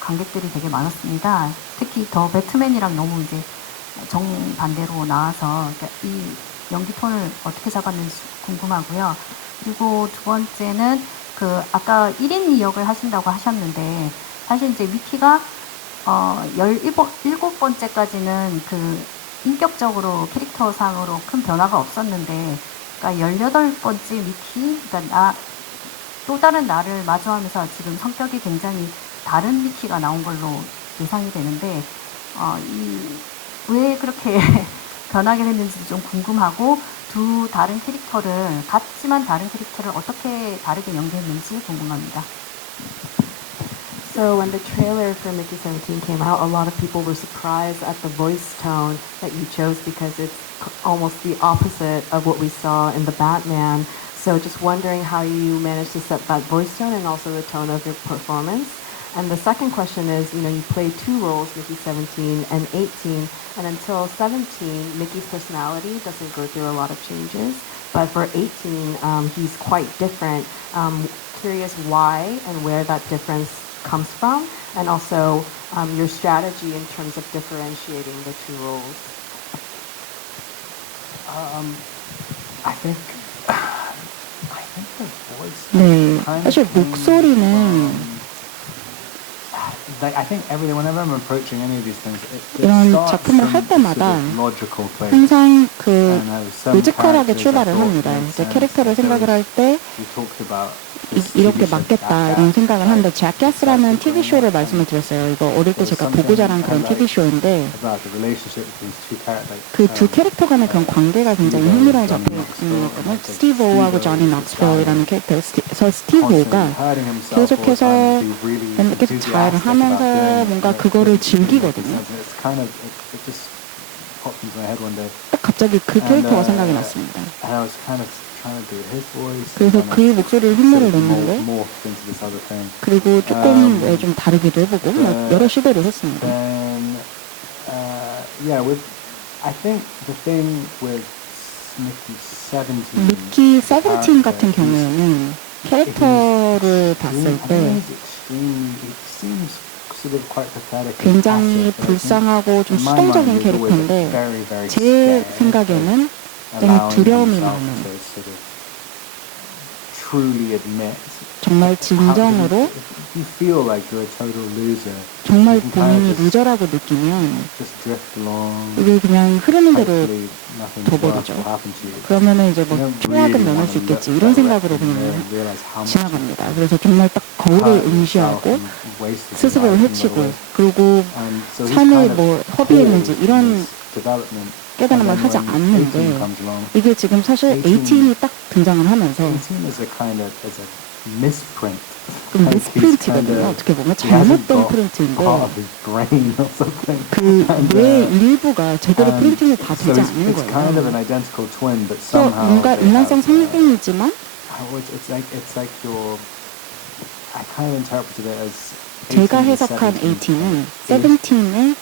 관객들이 되게 많았습니다. 특히 더 배트맨이랑 너무 이제 정반대로 나와서 그러니까 이 연기 톤을 어떻게 잡았는지 궁금하고요. 그리고 두 번째는 그 아까 1인 2역을 하신다고 하셨는데 사실 이제 미키가 17번째까지는 그 인격적으로 캐릭터상으로 큰 변화가 없었는데 그러니까 18번째 미키 그러니까 또 다른 나를 마주하면서 지금 성격이 굉장히 다른 미키가 나온 걸로 예상이 되는데 왜 그렇게 변하게 됐는지 좀 궁금하고 두 다른 캐릭터를 같지만 다른 캐릭터를 어떻게 다르게 연기했는지 궁금합니다. So when the trailer for Mickey 17 came out, a lot of people were surprised at the voice tone that you chose because it's almost the opposite of what we saw in the Batman. So just wondering how you managed to set that voice tone and also the tone of your performance. And the second question is, you know, you played two roles, Mickey 17 and 18, and until 17, Mickey's personality doesn't go through a lot of changes. But for 18, he's quite different. Curious why and where that difference comes from, and also your strategy in terms of differentiating the two roles. I think the voice. 네, 사실 목소리는 Like, I think whenever I'm approaching any of these things, it 이런 starts 작품을 할 from 때마다 sort of logical place. 항상 그 And there was some 로지컬하게 characters I 출발을 thought 합니다. made 이제 sense. 캐릭터를 생각을 할 때 We talked about 이렇게 맞겠다 이런 생각을 하는데 자켓스라는 TV쇼를 말씀을 드렸어요. 이거 어릴 때 제가 보고 자란 그런 TV쇼인데 그 두 캐릭터 간의 그런 관계가 굉장히 흥미로운 작품이거든요. 스티브 오하고 조니 넉스빌이라는 캐릭터에서 스티브 오가 계속해서 계속 자해를 하면서 뭔가 그거를 즐기거든요. 딱 갑자기 그 캐릭터가 생각이 났습니다. 그래서 그 목소리를 흉내를 냈는데 그리고 조금 좀 다르기도 해보고 여러 시도를 했습니다. 미키 17 같은 경우에는 캐릭터를 봤을 때 굉장히 불쌍하고 좀 수동적인 캐릭터인데 제 생각에는 좀 두려움이 많은 정말 진정으로 정말 본인이 루저라고 느끼면 이게 그냥 흐르는 대로 둬버리죠. 그러면은 이제 뭐 최악은 면할 수 있겠지 이런 생각으로 그냥 지나갑니다. 그래서 정말 딱 거울을 응시하고 스스로를 해치고 그리고 삶을 뭐 허비했는지 이런 깨달음을 하지 않는데 이게 지금 사실 18이 딱 등장을 하면서 그 미스프린트거든요. 어떻게 보면 잘못된 프린트인데 그 뇌의 일부가 제대로 프린팅이 다 되지 않는 거예요. 그래서 뭔가 일란성 상징이지만 제가 해석한 18은 17의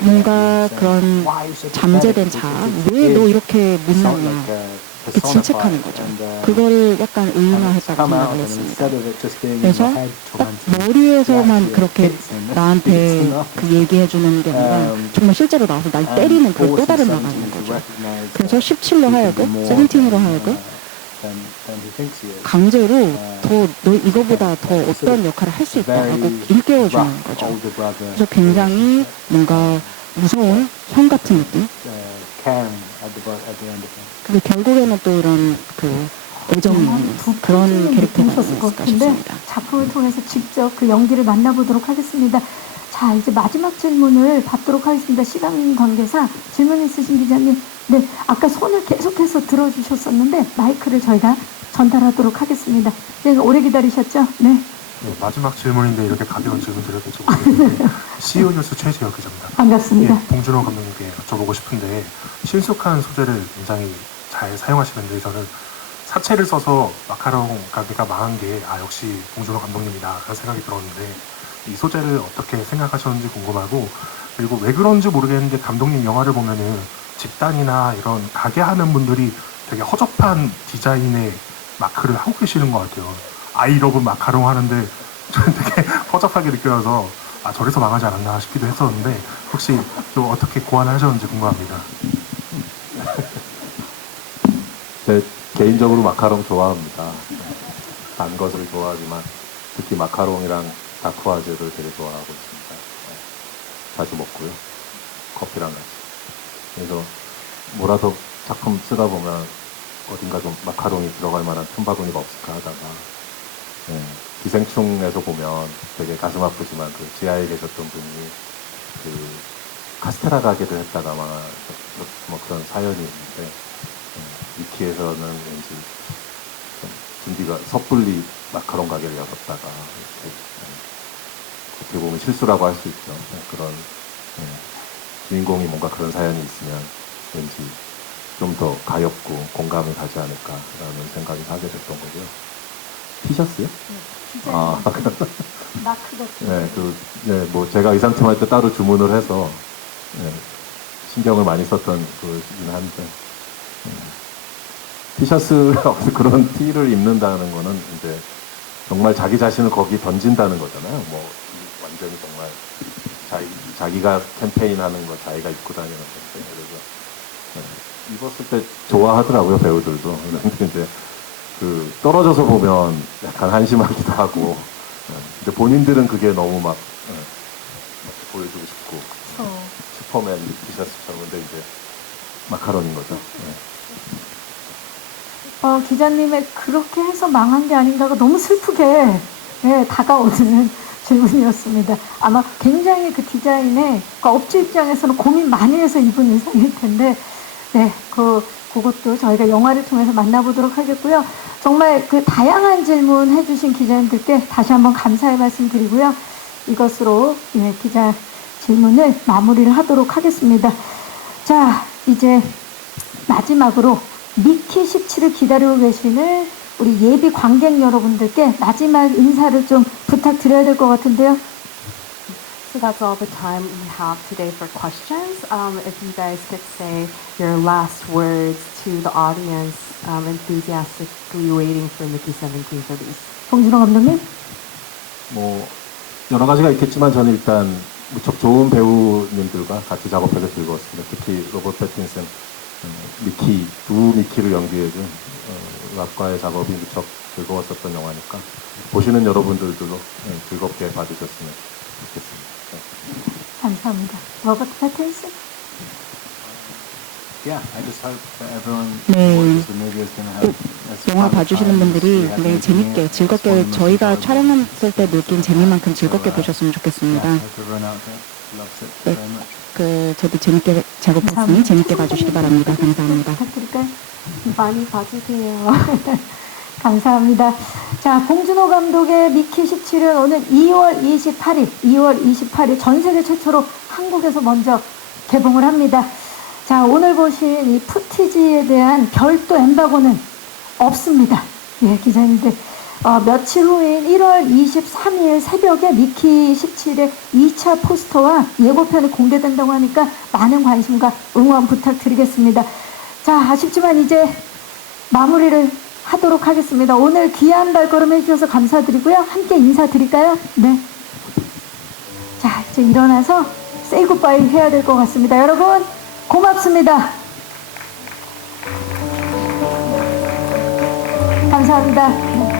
뭔가 그런 잠재된 자아, 왜 너 이렇게 못났냐 이렇게 질책하는 거죠. 그거를 약간 의인화했다고 생각을 했습니다. 그래서 딱 머리에서만 그렇게 나한테 그 얘기해주는 게 아니라 정말 실제로 나와서 날 때리는 그 또 다른 나가는 거죠. 그래서 17로 하여금, 17으로 하여금 강제로 너 이거보다 더 어떤 역할을 할 수 있다라고 일깨워주는 거죠. 그래서 굉장히 뭔가 무서운 형 같은 느낌? 근데 결국에는 또 이런 그 애정이 그런 캐릭터가 아니었을까 싶습니다. 작품을 통해서 직접 그 연기를 만나보도록 하겠습니다. 자, 이제 마지막 질문을 받도록 하겠습니다. 시간 관계상 질문 있으신 기자님, 네, 아까 손을 계속해서 들어주셨었는데 마이크를 저희가 전달하도록 하겠습니다. 네, 오래 기다리셨죠? 네. 네, 마지막 질문인데 이렇게 가벼운 질문 드려도 될지 모르겠는데 CEO 뉴스 최재혁 기자입니다. 반갑습니다. 네, 봉준호 감독님께 여쭤보고 싶은데 친숙한 소재를 굉장히 잘 사용하시는데 저는 사채를 써서 마카롱 가게가 망한 게 역시 봉준호 감독님이다 그런 생각이 들었는데 이 소재를 어떻게 생각하셨는지 궁금하고 그리고 왜 그런지 모르겠는데 감독님 영화를 보면은 집단이나 이런 가게 하는 분들이 되게 허접한 디자인의 마크를 하고 계시는 것 같아요. 아이러브 마카롱 하는데 저는 되게 허접하게 느껴져서 저래서 망하지 않았나 싶기도 했었는데 혹시 또 어떻게 고안을 하셨는지 궁금합니다. 제 개인적으로 마카롱 좋아합니다. 단 것을 좋아하지만 특히 마카롱이랑 다크와즈를 되게 좋아하고 있습니다. 자주 먹고요. 커피랑 같이. 그래서 뭐라도 작품 쓰다 보면 어딘가 좀 마카롱이 들어갈 만한 틈바구니가 없을까 하다가 기생충에서 보면 되게 가슴 아프지만 그 지하에 계셨던 분이 그 카스테라 가게를 했다가 뭐 그런 사연이 있는데 위키에서는 왠지 좀 준비가 섣불리 마카롱 가게를 열었다가 이렇게 어떻게 보면 실수라고 할 수 있죠. 그런 주인공이 뭔가 그런 사연이 있으면 왠지 좀 더 가엽고 공감이 가지 않을까라는 생각이 하게 됐던 거고요. 티셔츠요? 마크가. 뭐 제가 의상팀 할 때 따로 주문을 해서 신경을 많이 썼던 그이긴 한데 티셔츠 그런 티를 입는다는 거는 이제 정말 자기 자신을 거기 던진다는 거잖아요. 뭐 완전히 정말 자기가 캠페인하는 거 자기가 입고 다니는 건데 그래서 입었을 때 좋아하더라고요 배우들도. 그런데 이제 그 떨어져서 보면 약간 한심하기도 하고 근데 본인들은 그게 너무 막 보여주고 싶고 슈퍼맨 티셔츠처럼 근데 이제 마카롱인 거죠. 기자님의 그렇게 해서 망한 게 아닌가가 너무 슬프게 다가오는 질문이었습니다. 아마 굉장히 그 디자인에 업주 입장에서는 고민 많이 해서 입은 의상일 텐데 그것도 저희가 영화를 통해서 만나보도록 하겠고요. 정말 그 다양한 질문 해주신 기자님들께 다시 한번 감사의 말씀 드리고요. 이것으로 기자 질문을 마무리를 하도록 하겠습니다. 자, 이제 마지막으로 미키 17을 기다리고 계시는 우리 예비 관객 여러분들께 마지막 인사를 좀 부탁드려야 될 것 같은데요. So that's all the time we have today for questions. If you guys could say your last words to the audience enthusiastically waiting for Mickey 17 release. 봉준호 감독님? 뭐 여러 가지가 있겠지만 저는 일단 무척 좋은 배우님들과 같이 작업해서 즐거웠습니다. 특히 로버트 패틴슨, 두 미키를 연기해준 락과의 작업이 무척 즐거웠었던 영화니까 보시는 여러분들도 즐겁게 봐주셨으면 좋겠습니다. 감사합니다. 로버트 패틴슨? 영화 봐주시는 분들이 재밌게 즐겁게 저희가 촬영했을 때 느낀 재미만큼 즐겁게 보셨으면 좋겠습니다. 저도 재밌게 작업했으니 재밌게 봐주시기 바랍니다. 감사합니다. 부탁드릴까요? 많이 봐주세요. 감사합니다. 자, 봉준호 감독의 미키 17은 오늘 2월 28일 전 세계 최초로 한국에서 먼저 개봉을 합니다. 자, 오늘 보신 이 푸티지에 대한 별도 엠바고는 없습니다. 기자님들. 며칠 후인 1월 23일 새벽에 미키 17의 2차 포스터와 예고편이 공개된다고 하니까 많은 관심과 응원 부탁드리겠습니다. 자, 아쉽지만 이제 마무리를 하도록 하겠습니다. 오늘 귀한 발걸음 해주셔서 감사드리고요. 함께 인사드릴까요? 네. 자, 이제 일어나서 세이 굿바이 해야 될 것 같습니다. 여러분, 고맙습니다. 감사합니다.